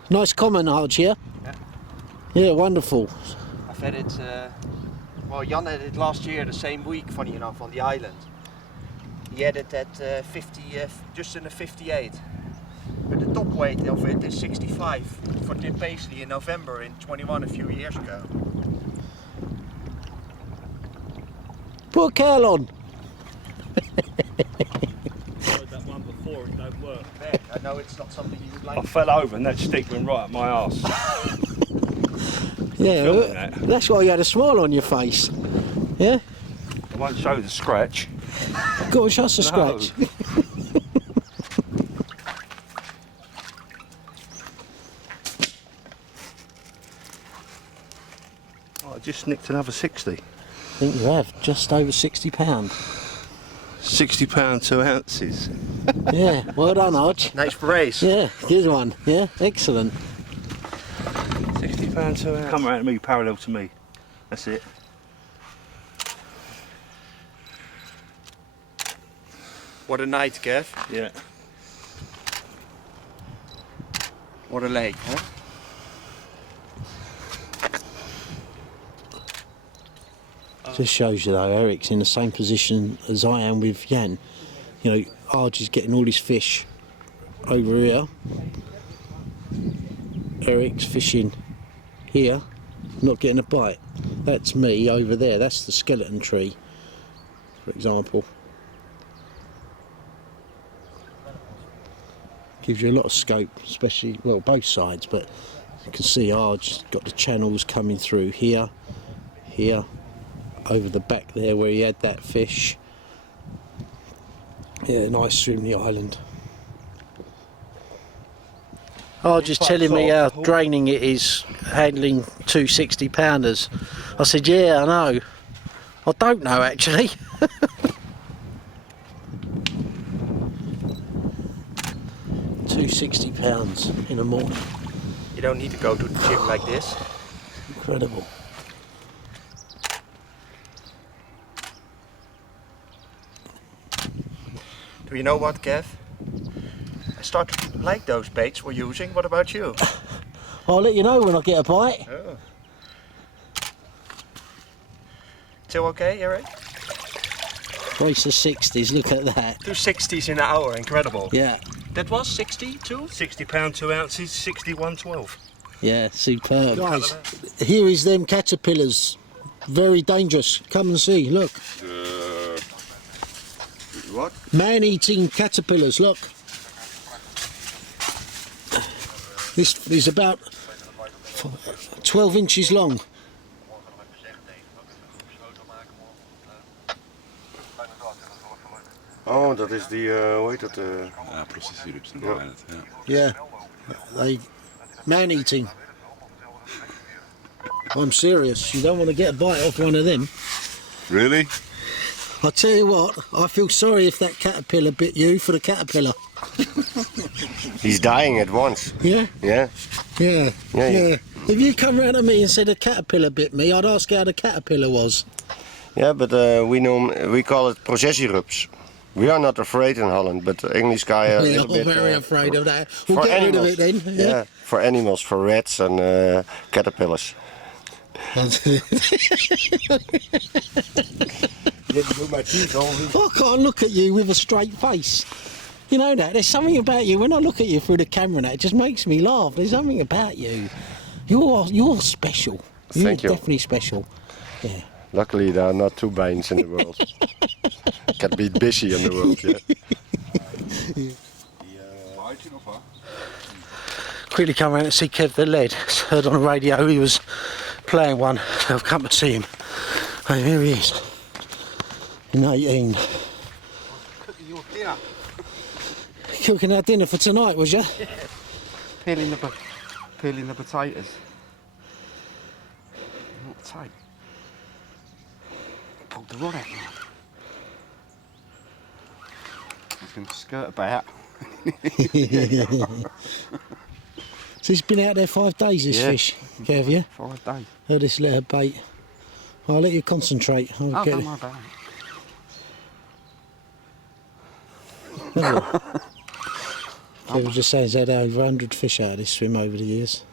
Nice common, Arch, yeah? Yeah. Yeah, wonderful. I've had it, well, Jan had it last year the same week, funny enough, on the island. He had it at 50, just in a 58. But the top weight of it is 65 for Tim Paisley in November in 21 a few years ago. Put a curl on. That one before, it don't work. Ben, I know it's not something you would like. I fell over and that stick went right up my arse. Yeah, Filming that. that's why you had a smile on your face. Yeah? I won't show the scratch. Go on, show us a No. scratch. I just nicked another 60. I think you have, just over £60. £60, 2 ounces. Yeah, well done, Arch. Nice brace. Yeah, good one. Yeah, excellent. £60, 2 ounces. Come around to me, parallel to me. That's it. What a night, Kev. Yeah. What a lake, huh? Just shows you though, Eric's in the same position as I am with Jan. You know, Arj is getting all his fish over here. Eric's fishing here, not getting a bite. That's me over there, that's the skeleton tree, for example. Gives you a lot of scope, especially, well, both sides, but you can see Arj's got the channels coming through here, here, over the back there where he had that fish. Yeah, nice through the island. Oh, just telling me how draining it is handling 2 60-pounders. I said, yeah, I know. I don't know actually. £2 £60 in the morning. You don't need to go to the gym like this. Incredible. Do you know what, Kev? I start to like those baits we're using. What about you? I'll let you know when I get a bite. Oh. Still okay, Eric? Brace of 60s, look at that. 260s in an hour, incredible. Yeah, That was 62? £60, 2 ounces, 61.12. yeah, superb. Guys, here is them caterpillars. Very dangerous. Come and see, look. What? Man-eating caterpillars, look. This is about 12 inches long. Oh, dat is die, hoe heet dat? Processierups in Ja. the island, yeah. Yeah, they man-eating. I'm serious. You don't want to get a bite off one of them. Really? I tell you what, I feel sorry if that caterpillar bit you for the caterpillar. He's dying at once. Yeah, Yeah. yeah, Yeah, yeah. yeah. If you come round to me and said a caterpillar bit me, I'd ask how the caterpillar was. Yeah, but we call it processierups. We are not afraid in Holland, but the English guy are a Yeah, little bit. I'm very afraid of that. We'll for get rid of animals. it then. Yeah, for animals, for rats and caterpillars. I can't look at you with a straight face. You know that? There's something about you, when I look at you through the camera now, it just makes me laugh. There's something about you. You're special. You're Thank you. definitely special. Yeah. Luckily, there are not two Bains in the world. Can be busy in the world, yeah. Quickly come around and see Kev the Lead. Heard on the radio he was playing one. I've come to see him. Hey, here he is. In 18. Cooking your dinner. Cooking our dinner for tonight, was you? Peeling the potatoes. Not tight. Pulled the rod out now. I was going to skirt about. So he's been out there 5 days, this Yeah. fish, Kev, yeah? 5 days. Heard this little bait. I'll let you concentrate. I'll Oh, get don't it. worry about it. Kev was just saying he's had over 100 fish out of this swim over the years.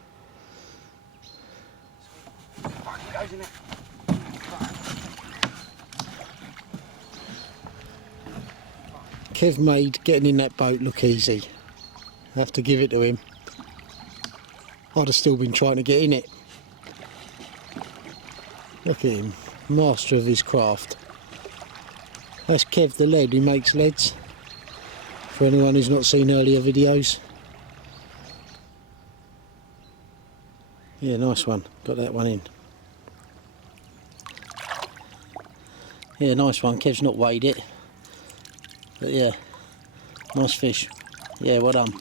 Kev made getting in that boat look easy. I have to give it to him. I'd have still been trying to get in it. Look at him, master of his craft. That's Kev the lead who makes leads. For anyone who's not seen earlier videos. Yeah, nice one. Got that one in. Yeah, nice one. Kev's not weighed it. But yeah, nice fish. Yeah, well done.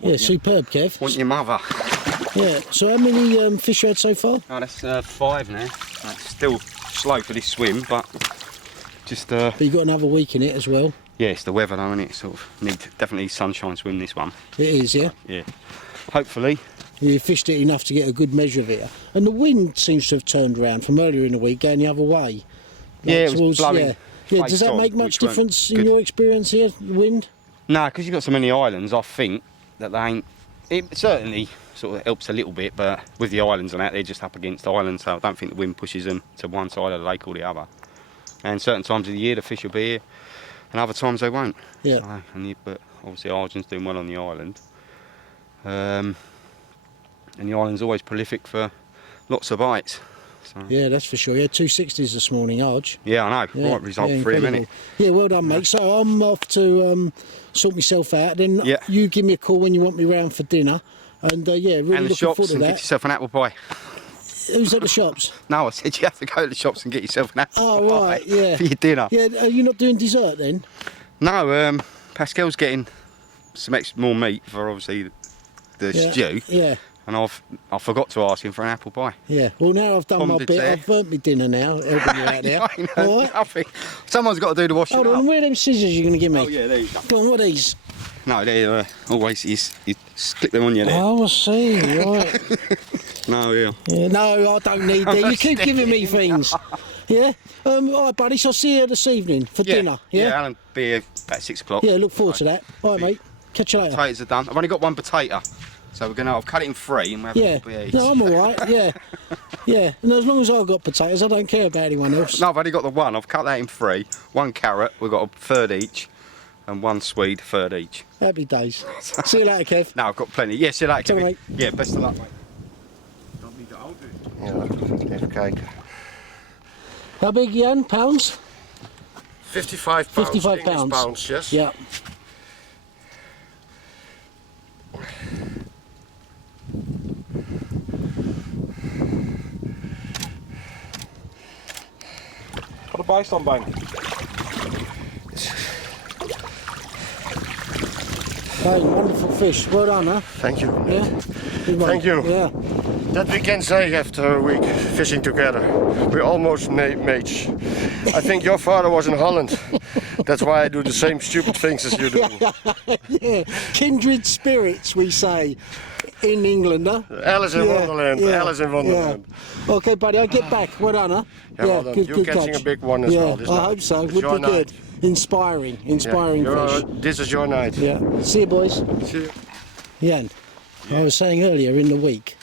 Yeah, superb, Kev. Want your mother? Yeah, so how many fish you had so far? Oh, that's 5 now. That's still slow for this swim, but just But you got another week in it as well. yeah, it's the weather though, innit? Sort of definitely sunshine swim this one. It is, yeah. Yeah. Hopefully. You fished it enough to get a good measure of it. And the wind seems to have turned around from earlier in the week, going the other way. Yeah, it was blowing. Yeah. Yeah, does that on, make much which weren't difference in good. your experience here, the wind? No, because you've got so many islands, I think that they ain't. It certainly sort of helps a little bit, but with the islands and that, they're just up against islands, so I don't think the wind pushes them to one side of the lake or the other. And certain times of the year, the fish will be here, and other times they won't. Yeah. So, but obviously, Argent's doing well on the island. And the island's always prolific for lots of bites. So. Yeah, that's for sure. You had 260s this morning, Arj. Yeah, I know. Yeah, Right result yeah, for him, incredible. innit? Yeah, well done, mate. So I'm off to sort myself out. Then Yeah. you give me a call when you want me round for dinner. And yeah, really And the looking shops, forward to and get that. yourself an apple pie. Who's at the shops? No, I said you have to go to the shops and get yourself an apple Oh, pie right, yeah. for your dinner. Yeah, are you not doing dessert then? No, Pascal's getting some extra more meat for obviously the Yeah. stew, Yeah. and I forgot to ask him for an apple pie. Yeah, well now I've done my Pondered bit, there. I've burnt my dinner now, helping you out there. I know, All right? nothing. Someone's got to do the washing Hold up. on, where are them scissors you're going to give me? Oh yeah, there you go. Go on, what are these? No, they're always you click them on your there. Oh, I see, right. No, yeah. Yeah, no, I don't need these. You keep giving me things. Yeah? All right, buddy, so I'll see you this evening for dinner. Yeah? Yeah, Alan, be here about 6 o'clock. Yeah, look forward to that. All right, mate. Catch you later. Potatoes are done. I've only got one potato, so I've cut it in 3 and we're having Yeah. a couple of each. No, I'm all right. Yeah. Yeah. And as long as I've got potatoes, I don't care about anyone else. No, I've only got the one. I've cut that in 3. 1 carrot, we've got a third each, and 1 Swede, third each. Happy days. See you later, Kev. No, I've got plenty. Yeah, see you later, Ciao, Kevin. mate. Yeah, best of luck, mate. Ja, even kijken. How big, Jan? Pounds? 55 pounds. 55 English pounds. pounds, yes. Yeah. Got a bijstandbank. Hey, wonderful fish. Well done, huh? Thank you. Yeah? Good one. Thank you. Yeah. That we can say after a week fishing together. We're almost mates. I think your father was in Holland. That's why I do the same stupid things as you do. Yeah. Kindred spirits, we say, in England, huh? Alice in Yeah, Wonderland. yeah, Alice in Wonderland. Yeah. Okay, buddy, I'll get back. Well done, huh? Yeah, well done. You're catching catch. a big one as yeah, well this I night. hope so. It's Would your be good. night. Inspiring Yeah, fish. this is your night. Yeah. See you, boys. See you. Jan, I was saying earlier in the week,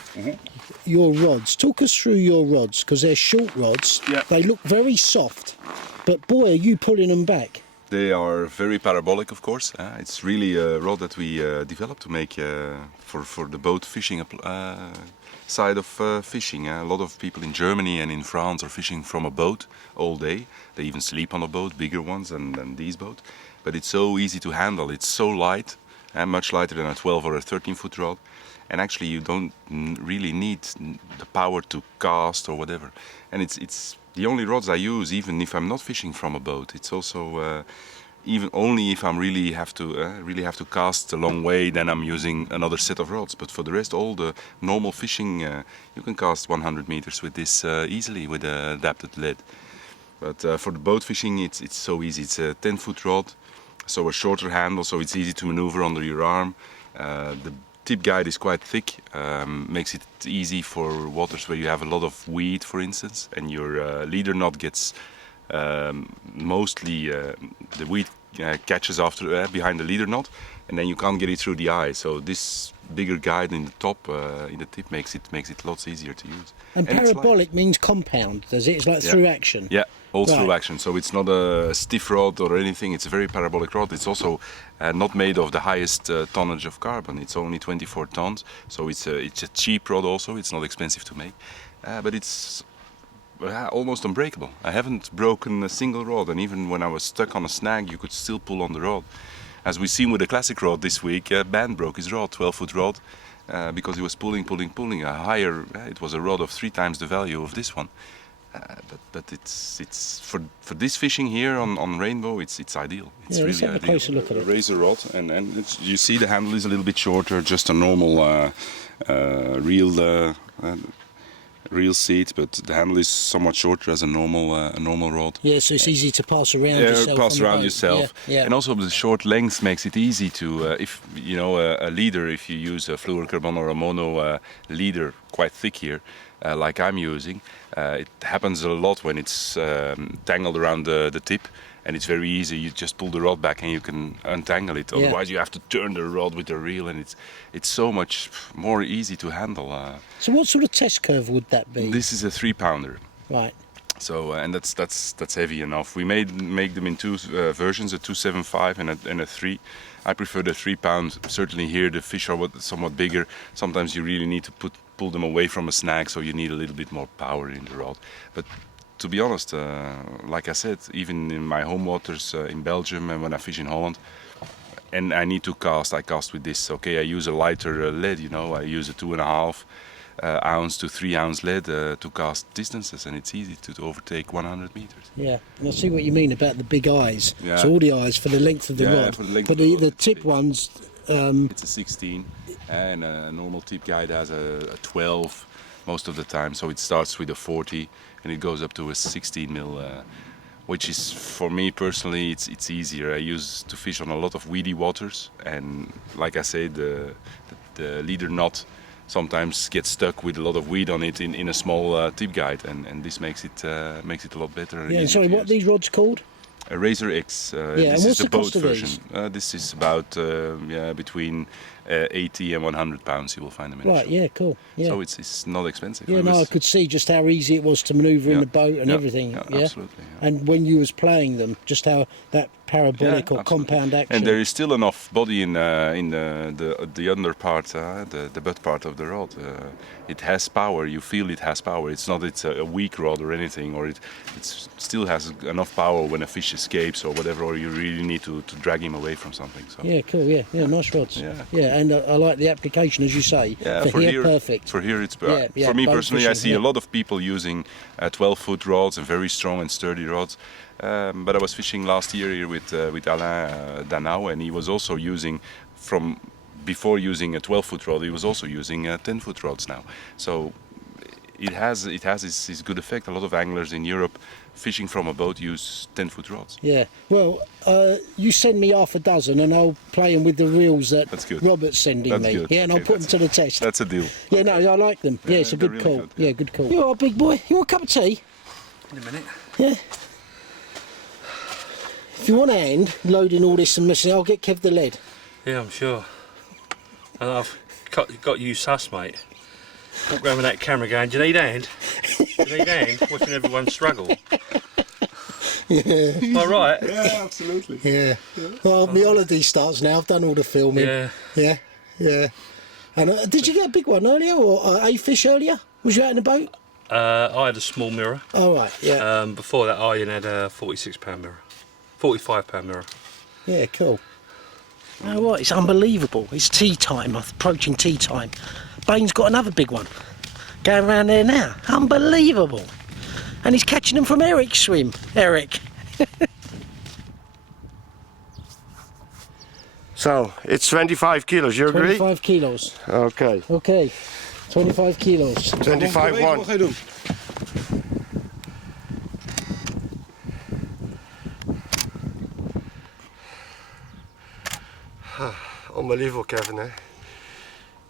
your rods. Talk us through your rods, because they're short rods. Yeah. They look very soft, but boy, are you pulling them back. They are very parabolic, of course. It's really a rod that we developed to make for the boat fishing side of fishing. A lot of people in Germany and in France are fishing from a boat all day. They even sleep on a boat, bigger ones than these boats. But it's so easy to handle. It's so light, and much lighter than a 12 or a 13-foot rod. And actually, you don't really need the power to cast or whatever. And it's the only rods I use, even if I'm not fishing from a boat. It's also even only if I really have to cast a long way, then I'm using another set of rods. But for the rest, all the normal fishing, you can cast 100 meters with this easily with an adapted lead. But for the boat fishing, it's so easy. It's a 10-foot rod, so a shorter handle, so it's easy to maneuver under your arm. tip guide is quite thick, makes it easy for waters where you have a lot of weed, for instance, and your leader knot gets mostly the weed catches after behind the leader knot, and then you can't get it through the eye. So this bigger guide in the top, in the tip, makes it lots easier to use. And it's parabolic means compound, does it? It's like through action. Yeah, all through Right. action. So it's not a stiff rod or anything. It's a very parabolic rod. It's also not made of the highest tonnage of carbon. It's only 24 tons. So it's a cheap rod also. It's not expensive to make, but it's almost unbreakable. I haven't broken a single rod, and even when I was stuck on a snag, you could still pull on the rod. As we've seen with the classic rod this week, Ben broke his rod, 12-foot rod, because he was pulling a higher. It was a rod of 3 times the value of this one. But it's for this fishing here on Rainbow, it's ideal. It's Yeah, let's really have a ideal. closer look at it. A razor rod, and you see the handle is a little bit shorter, just a normal reel seat, but the handle is somewhat shorter as a normal rod. Yeah, so it's easy to pass around Yeah, yourself. pass on the around boat. yourself. Yeah. And also the short length makes it easy to, if you know a leader, if you use a fluorocarbon or a mono leader, quite thick here, like I'm using, it happens a lot when it's tangled around the tip. And it's very easy. You just pull the rod back and you can untangle it. Yeah. Otherwise, you have to turn the rod with the reel, and it's so much more easy to handle. So what sort of test curve would that be? This is a 3-pounder. Right. So and that's heavy enough. We make them in 2 versions, a 275 and a 3. I prefer the 3-pound. Certainly here the fish are somewhat bigger. Sometimes you really need to pull them away from a snag, so you need a little bit more power in the rod. But to be honest, like I said, even in my home waters in Belgium and when I fish in Holland, and I need to cast, I cast with this. Okay, I use a lighter lead. I use a 2.5 ounce to 3 ounce lead to cast distances, and it's easy to overtake 100 meters. Yeah, and I see what you mean about the big eyes. Yeah. So all the eyes for the length of the Yeah, rod. for the length but of the rod, the it's tip big. ones, It's a 16, and a normal tip guide has a 12 most of the time. So it starts with a 40 and it goes up to a 16 mil, which is, for me personally, it's easier. I use to fish on a lot of weedy waters, and like I say, the leader knot sometimes gets stuck with a lot of weed on it in a small tip guide, and this makes it a lot better. yeah. easier Sorry, to what are use. these rods called? A Razor X. and This what's is the the cost boat of version. these? This is about between 80 and 100 pounds. You will find them in a Right. shop. Yeah. Cool. Yeah. So it's not expensive. yeah. It No, I was- could see just how easy it was to manoeuvre in Yeah, the boat and yeah, everything. yeah, Yeah. absolutely, yeah. And when you was playing them, just how that parabolic or absolutely. compound action. And there is still enough body in the under part, the butt part of the rod. It has power. You feel it has power. It's not a weak rod or anything, or it still has enough power when a fish escapes or whatever, or you really need to drag him away from something. So Yeah, cool. Yeah, nice rods. Yeah. And I like the application, as you say. yeah, for here, perfect. For here, it's Yeah, for me boat personally. I fishing, see yeah. a lot of people using 12-foot rods and very strong and sturdy rods. But I was fishing last year here with Alain Danau, and he was also using before using a 12-foot rod, he was also using 10-foot rods now. So it has its good effect. A lot of anglers in Europe fishing from a boat use 10-foot rods. Yeah. Well, you send me half a dozen, and I'll play them with the reels that That's good. Robert's sending That's me. good. Yeah, and Okay, I'll put them to the test. That's a deal. Yeah, no, I like them. Yeah, it's a they're good really call. good, yeah. Good call. You all right, big boy? You want a cup of tea? In a minute. Yeah. If you want a hand loading all this and missing, I'll get Kev the lead. Yeah, I'm sure. And I've got you sus, mate. Walk around with that camera going, do you need a hand? Do you need a hand? Watching everyone struggle. Yeah. All right. Yeah, absolutely. Yeah. Well, my holiday starts now. I've done all the filming. Yeah. Yeah. And did you get a big one earlier, or a fish earlier? Was you out in the boat? I had a small mirror. Oh, right, yeah. Before that, Ian had a 46-pound mirror. 45-pound mirror. Yeah, cool. You know what? It's unbelievable. It's tea time. Approaching tea time. Bain's got another big one going around there now. Unbelievable. And he's catching them from Eric's swim. Eric. So it's 25 kilos. You agree? 25 kilos. Okay. Okay. 25 kilos. 25 Wat one. ga je doen? Unbelievable, Kevin. Eh?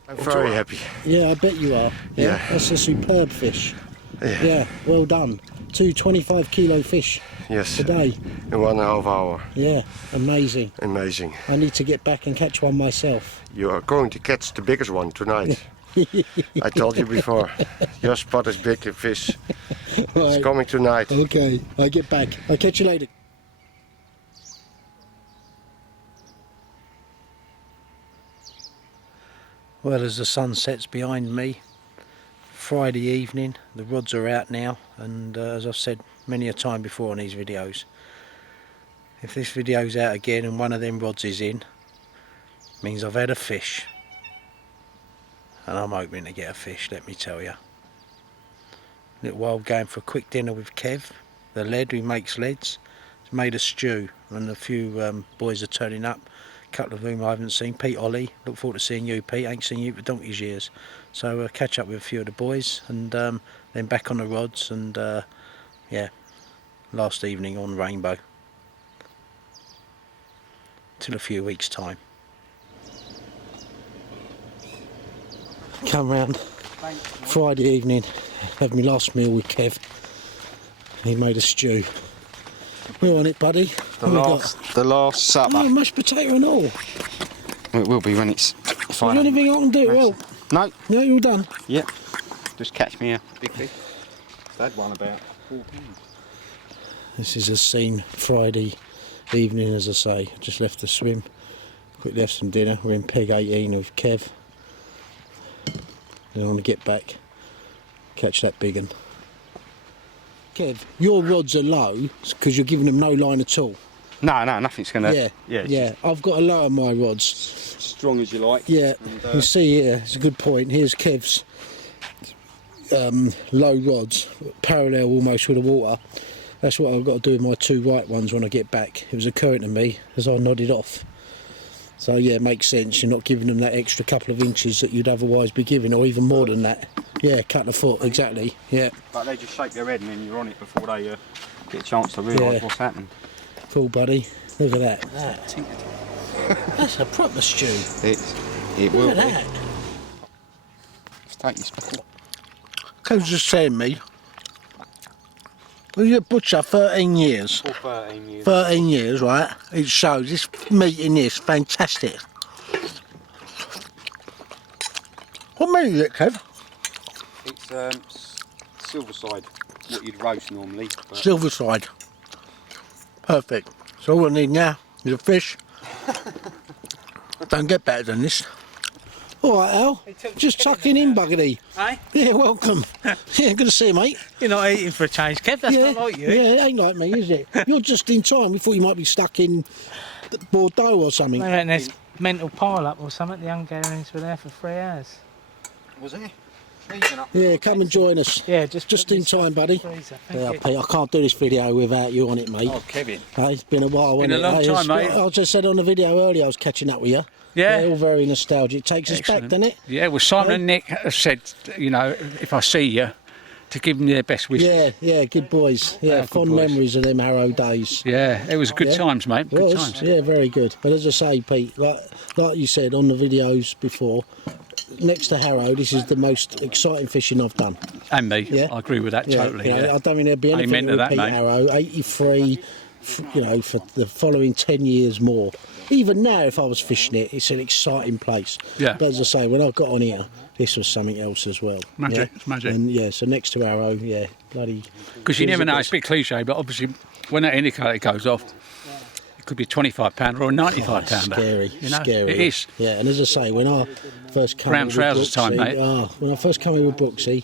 I'm very happy. Yeah, I bet you are. Yeah. That's a superb fish. Yeah. Yeah, well done. 2 25-kilo fish Yes. today. In 1.5 hour. Yeah, amazing. Amazing. I need to get back and catch one myself. You are going to catch the biggest one tonight. I told you before. Your spot is big fish. It's Right. coming tonight. Okay, I get back. I'll catch you later. Well, as the sun sets behind me, Friday evening, the rods are out now, and as I've said many a time before on these videos, if this video's out again and one of them rods is in, means I've had a fish, and I'm hoping to get a fish, let me tell you. A little while going for a quick dinner with Kev, the lead who makes leads. He's made a stew, and a few boys are turning up. A couple of whom I haven't seen. Pete, Ollie, look forward to seeing you, Pete. Ain't seen you for donkey's years. So catch up with a few of the boys, and then back on the rods, and yeah, last evening on Rainbow. Till a few weeks' time. Come round Friday evening, have my last meal with Kev. He made a stew. We're on it, buddy. The last supper. Oh, mashed potato and all. It will be when it's Is there anything I can do? Well, No. no, you're done. Yep. Just catch me a big fish. That one about 4 pounds. This is a scene Friday evening, as I say. Just left the swim. Quickly have some dinner. We're in Peg 18 with Kev. Then I want to get back, catch that big one. Kev, your rods are low because you're giving them no line at all. No, nothing's gonna. Yeah, yeah. yeah. I've got to lower my rods. Strong as you like. Yeah, And, you see here, it's a good point. Here's Kev's low rods, parallel almost with the water. That's what I've got to do with my 2 right ones when I get back. It was occurring to me as I nodded off. So yeah, it makes sense. You're not giving them that extra couple of inches that you'd otherwise be giving, or even more than that. Yeah, cut the foot, exactly. Yeah. But they just shake their head and then you're on it before they get a chance to realise Yeah. what's happening. Cool, buddy. Look at that. That's a proper stew. It will Look at be. that. Let's take your spot. Kev's just saying me, well, you're a butcher 13 years. For 13 years. 13 years, right? It shows this meat in this, fantastic. What meat is it, Kev? It's silver side, what you'd roast normally. But Silver side. Perfect. So all I need now is a fish. Don't get better than this. All right, Al. Just tucking in, Buggity. Hey? Yeah, welcome. Yeah, good to see you, mate. You're not eating for a change, Kev. That's Yeah, not like you. yeah, it ain't like me, is it? You're just in time. We thought you might be stuck in Bordeaux or something. I reckon there's mental pile-up or something. The Hungarians were there for 3 hours. was it? Yeah, come and join us. Yeah, Just put in this time, buddy. freezer. Thank Yeah, you. Pete, I can't do this video without you on it, mate. Oh, Kevin. Hey, it's been a while, Been hasn't a long it? Hey, time, it's- mate. I just said on the video earlier I was catching up with you. Yeah. All very nostalgic. Takes us back, Excellent. doesn't it? Yeah, well, Simon and Nick have said, you know, if I see you, to give them their best wishes. Yeah, yeah, good boys. Yeah, good fond boys. memories of them Harrow days. Yeah, it was good Yeah. times, mate. It Good was, times. yeah, very good. But as I say, Pete, like you said on the videos before, next to Harrow, this is the most exciting fishing I've done. And me. Yeah. I agree with that Yeah, totally. you know, Yeah. I don't think there'd be anything Amen to to that, repeat mate. Harrow. 83, you know, for the following 10 years more. Even now, if I was fishing it, it's an exciting place. Yeah. But as I say, when I got on here, this was something else as well. Magic, Yeah? it's magic. And yeah, so next to Harrow, yeah, bloody. Because you never know, it's a bit cliche, but obviously when that indicator goes off, it could be a £25 or a £95 pounder. Scary, You know? scary. It is. Yeah, and as I say, when I first came Brown in with trousers time, Brooksy, mate. when I first came in with Brooksy,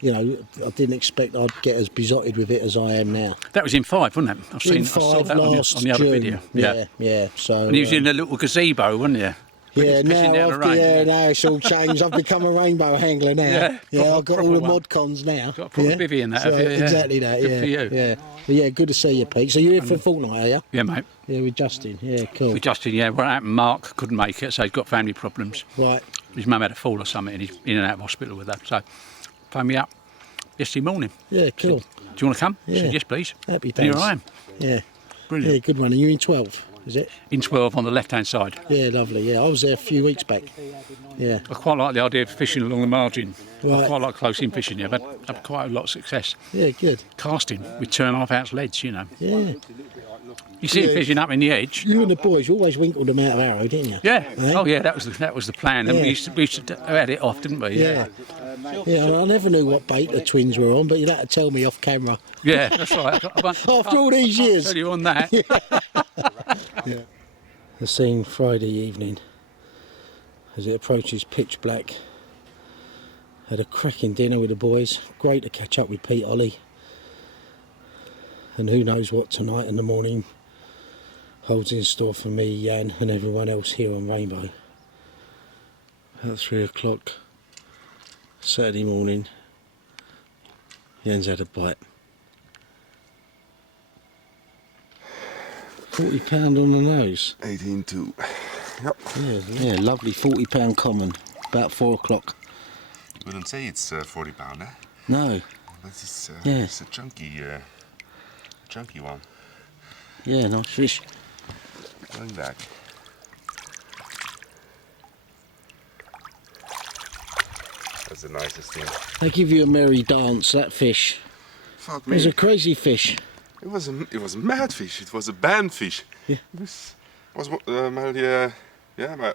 you know, I didn't expect I'd get as besotted with it as I am now. That was in 5, wasn't it? I In saw 5 that last on the other June. video. Yeah, yeah. So. And he was in a little gazebo, wasn't you? Yeah, Fishing down now the I've, rain, yeah, yeah. now it's all changed. I've become a rainbow angler now. Yeah, yeah, proper- I've got all proper the one. mod cons now. Got a proper yeah? bivvy in that, So, have you? Yeah. Exactly that. Good yeah, for you. yeah, but yeah. Good to see you, Pete. So you're here for a fortnight, are you? Yeah, mate. Yeah, with Justin. Yeah, cool. With Justin, yeah. Well, Mark couldn't make it, so he's got family problems. Right. His mum had a fall or something, and he's in and out of hospital with that. So, phoned me up yesterday morning. Yeah, cool. Do you want to come? I Yeah. said, yes, please. Happy And here days. I am. Yeah. Brilliant. Yeah, good one. Are you in 12? is it? Inchworth on the left-hand side. Yeah, lovely. Yeah, I was there a few weeks back. Yeah. I quite like the idea of fishing along the margin. Right. I quite like close-in fishing. Yeah, but I've had quite a lot of success Yeah, good. casting with turn-half-outs leads. You know, Yeah. you see them Yeah. fishing up in the edge. You and the boys always winkled them out of Arrow, didn't you? Yeah. Eh? Oh yeah, that was the plan. And Yeah. we used to have it off, didn't we? Yeah. Yeah, I never knew what bait the twins were on, but you'd have to tell me off camera. Yeah, that's right. After all these years. Tell you on that. The scene Friday evening, as it approaches pitch black. Had a cracking dinner with the boys. Great to catch up with Pete Ollie. And who knows what tonight in the morning holds in store for me, Jan, and everyone else here on Rainbow. At 3 o'clock Saturday morning, Jan's had a bite. £40 on the nose. 18.2. Yep. Yeah, lovely £40 common. About 4 o'clock. Wouldn't say it's 40 pound, eh? No. This is Yeah. it's a chunky one. Yeah, nice fish. Going back. That's the nicest thing. They give you a merry dance, that fish. Fuck It was me. a crazy fish. It was a mad fish. It was a band fish. Yeah. It was my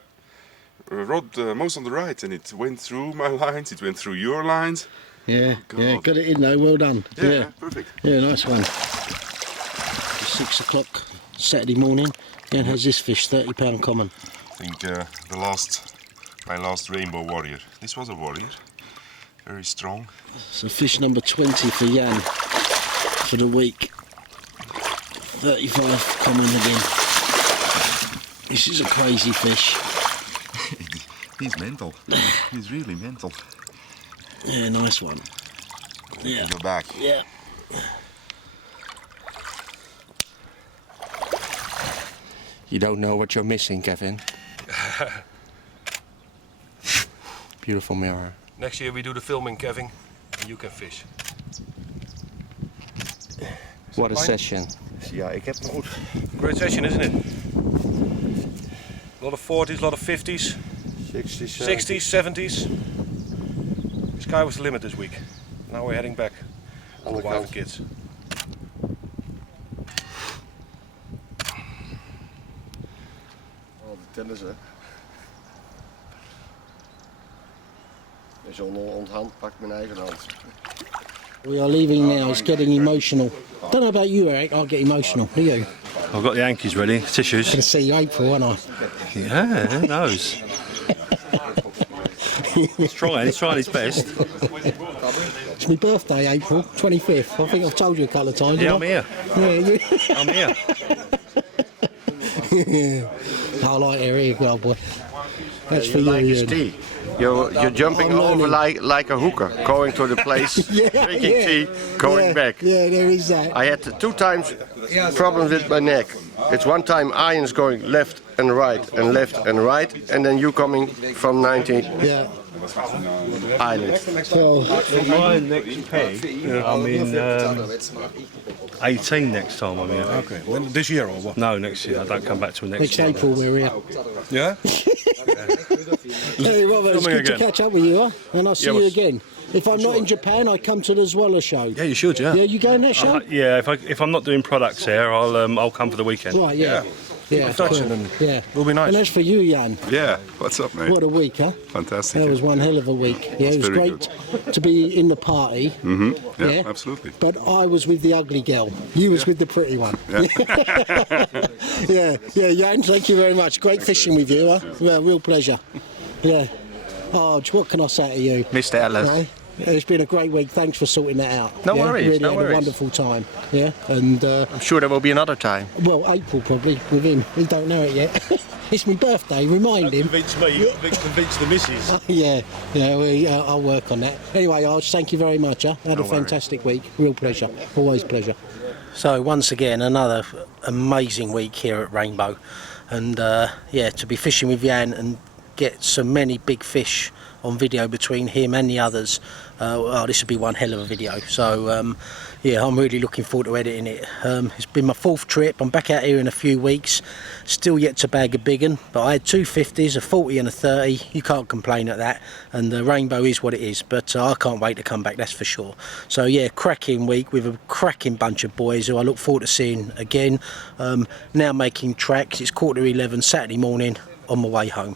rod most on the right, and it went through my lines. It went through your lines. Yeah, God. yeah, got it in though, well done. Yeah, perfect. Yeah, nice one. 6 o'clock Saturday morning, Jan has this fish, £30 common. I think my last rainbow warrior. This was a warrior, very strong. So fish number 20 for Jan for the week. 35 common again. This is a crazy fish. He's mental. He's really mental. Yeah, nice one. Yeah. Go back. Yeah. You don't know what you're missing, Kevin. Beautiful mirror. Next year we do the filming, Kevin, and you can fish. What a fine? session. Ja, ik heb nog. Great session, isn't it? A lot of 40s, a lot of 50s, 60s, 60s, 70s. The sky was the limit this week. Now we're heading back to the wife and kids. Oh, de tennis, hè. En zonder onthand pak ik mijn eigen hand. We are leaving now, it's getting emotional. Don't know about you, Eric, I'll get emotional. Do you? I've got the Yankees ready, tissues. I can see you April, aren't I? Yeah, who knows? He's trying his best. It's my birthday, April 25th. I think I've told you a couple of times. Yeah, haven't I'm here. I? Yeah, you... I'm here. I like Eric, well, boy. That's for you, Like his Ian. tea. You're jumping I'm over learning. like a hooker, going to the place, drinking tea, going back. Yeah, there is that. I had 2 times problems with my neck. It's one time Ian's going left and right and left and right, and then you coming from 90 Yeah. island. So, My next peg, I'm in 18 next time I'm here. Okay, when, this year or what? No, next year. I don't come back till next next year. April we're here. Yeah? Hey, Robert, it's Filming good to again. catch up with you, huh? And I'll see Yeah, you well, again. If I'm not in Japan, I come to the Zweller show. Yeah, you should, yeah. Yeah, you going that show? Yeah, if I'm not doing products here, I'll come for the weekend. Right, yeah. Yeah, touch cool. and Yeah. we'll be nice. And as for you, Jan, Yeah, what's up, mate? what a week, huh? Fantastic. That was one hell of a week. Yeah, it was very great to be in the party. Yeah, yeah. absolutely. But I was with the ugly girl. You was with the pretty one. Yeah, yeah, Jan, thank you very much. Great fishing with you, huh? Well, real pleasure. Yeah. Oh, what can I say to you? Mr. Ellis. Eh? It's been a great week. Thanks for sorting that out. No yeah? worries, Really no had worries. a wonderful time. Yeah, and I'm sure there will be another time. well, April probably with him. He don't know it yet. It's my birthday. Remind him. Convince me, convince the missus. Yeah, yeah. I'll work on that. Anyway, I'll thank you very much. Huh? Had a fantastic week. Real pleasure. Always pleasure. So once again, another amazing week here at Rainbow, and yeah, to be fishing with Jan and get so many big fish on video between him and the others, this would be one hell of a video. So yeah, I'm really looking forward to editing it. It's been my 4th trip. I'm back out here in a few weeks, still yet to bag a big one, but I had 2 50s, a 40 and a 30. You can't complain at that, and the Rainbow is what it is, but I can't wait to come back, that's for sure. So yeah, cracking week with a cracking bunch of boys who I look forward to seeing again. Now making tracks. It's 11:15 Saturday morning on my way home.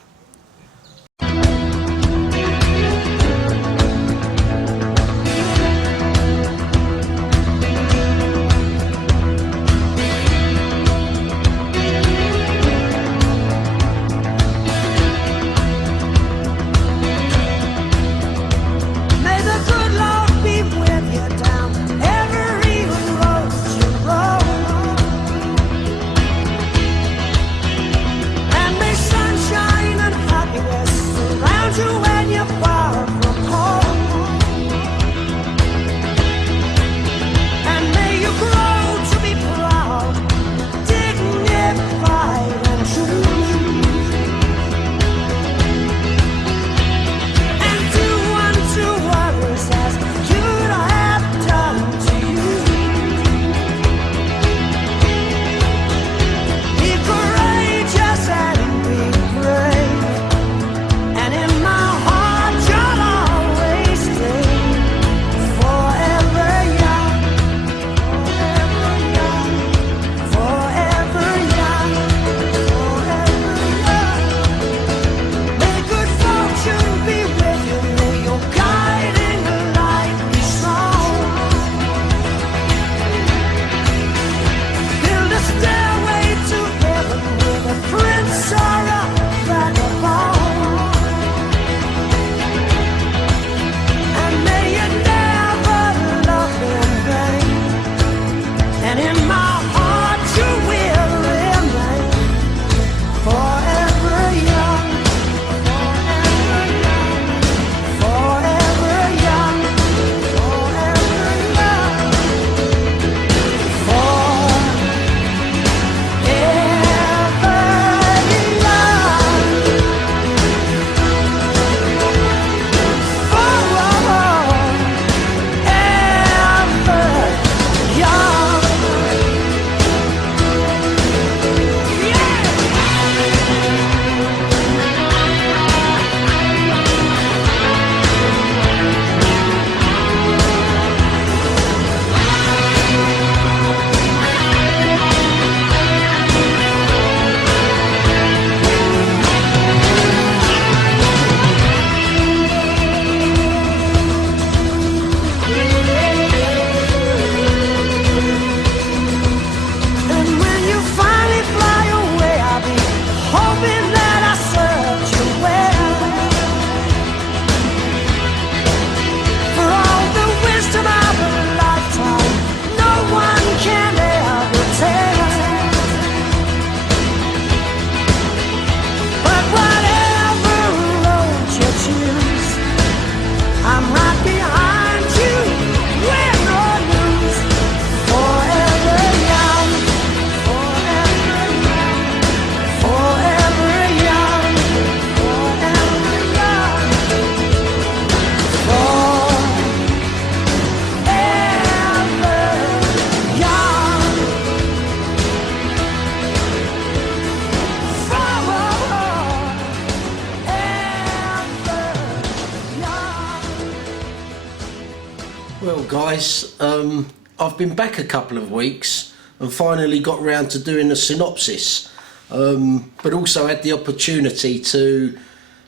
Well guys, I've been back a couple of weeks and finally got round to doing a synopsis, but also had the opportunity to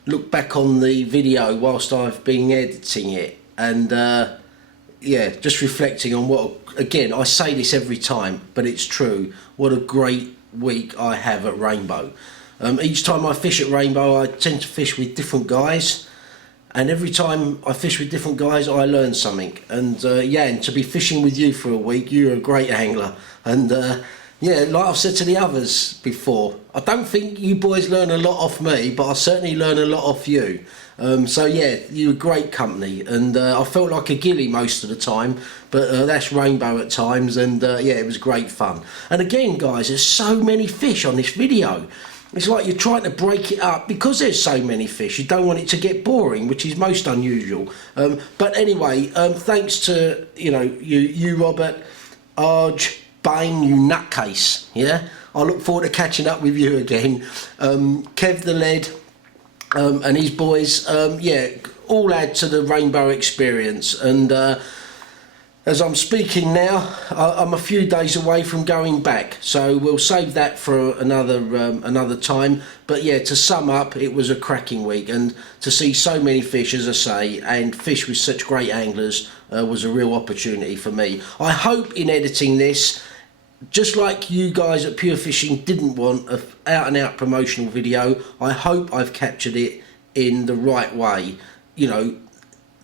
look back on the video whilst I've been editing it, and yeah, just reflecting on what, again, I say this every time, but it's true, what a great week I have at Rainbow. Each time I fish at Rainbow, I tend to fish with different guys, and every time I fish with different guys, I learn something. And yeah, and to be fishing with you for a week, you're a great angler. And yeah, like I've said to the others before, I don't think you boys learn a lot off me, but I certainly learn a lot off you. So yeah, you're great company, and I felt like a gilly most of the time, but that's Rainbow at times, and yeah, it was great fun. And again guys, there's so many fish on this video. it's like you're trying to break it up because there's so many fish. You don't want it to get boring, which is most unusual. But anyway, thanks to you Robert, Arj, Bain, you nutcase. Yeah, I look forward to catching up with you again. Kev the Lead and his boys, all add to the Rainbow experience. And as I'm speaking now, I'm a few days away from going back, so we'll save that for another time. But yeah, to sum up, it was a cracking week, and to see so many fish, as I say, and fish with such great anglers was a real opportunity for me. I hope in editing this, just like you guys at Pure Fishing didn't want an out-and-out promotional video, I hope I've captured it in the right way. You know,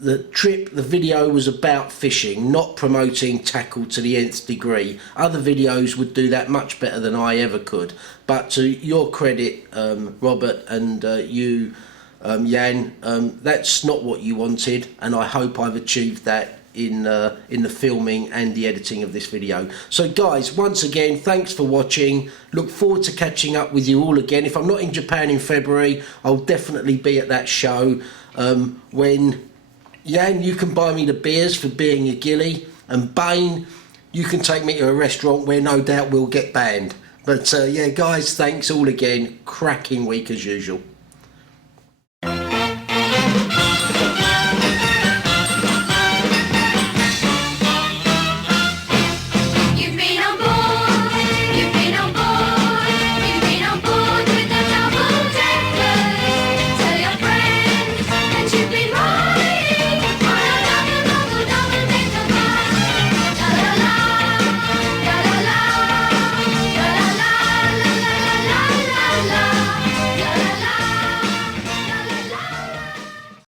the video was about fishing, not promoting tackle to the nth degree. Other videos would do that much better than I ever could. But to your credit, Robert, and you, Jan, that's not what you wanted, and I hope I've achieved that in the filming and the editing of this video. So guys, once again, thanks for watching. Look forward to catching up with you all again. If I'm not in Japan in February, I'll definitely be at that show when Jan, you can buy me the beers for being a gilly, and Bain, you can take me to a restaurant where no doubt we'll get banned. But yeah guys, thanks all again. Cracking week as usual.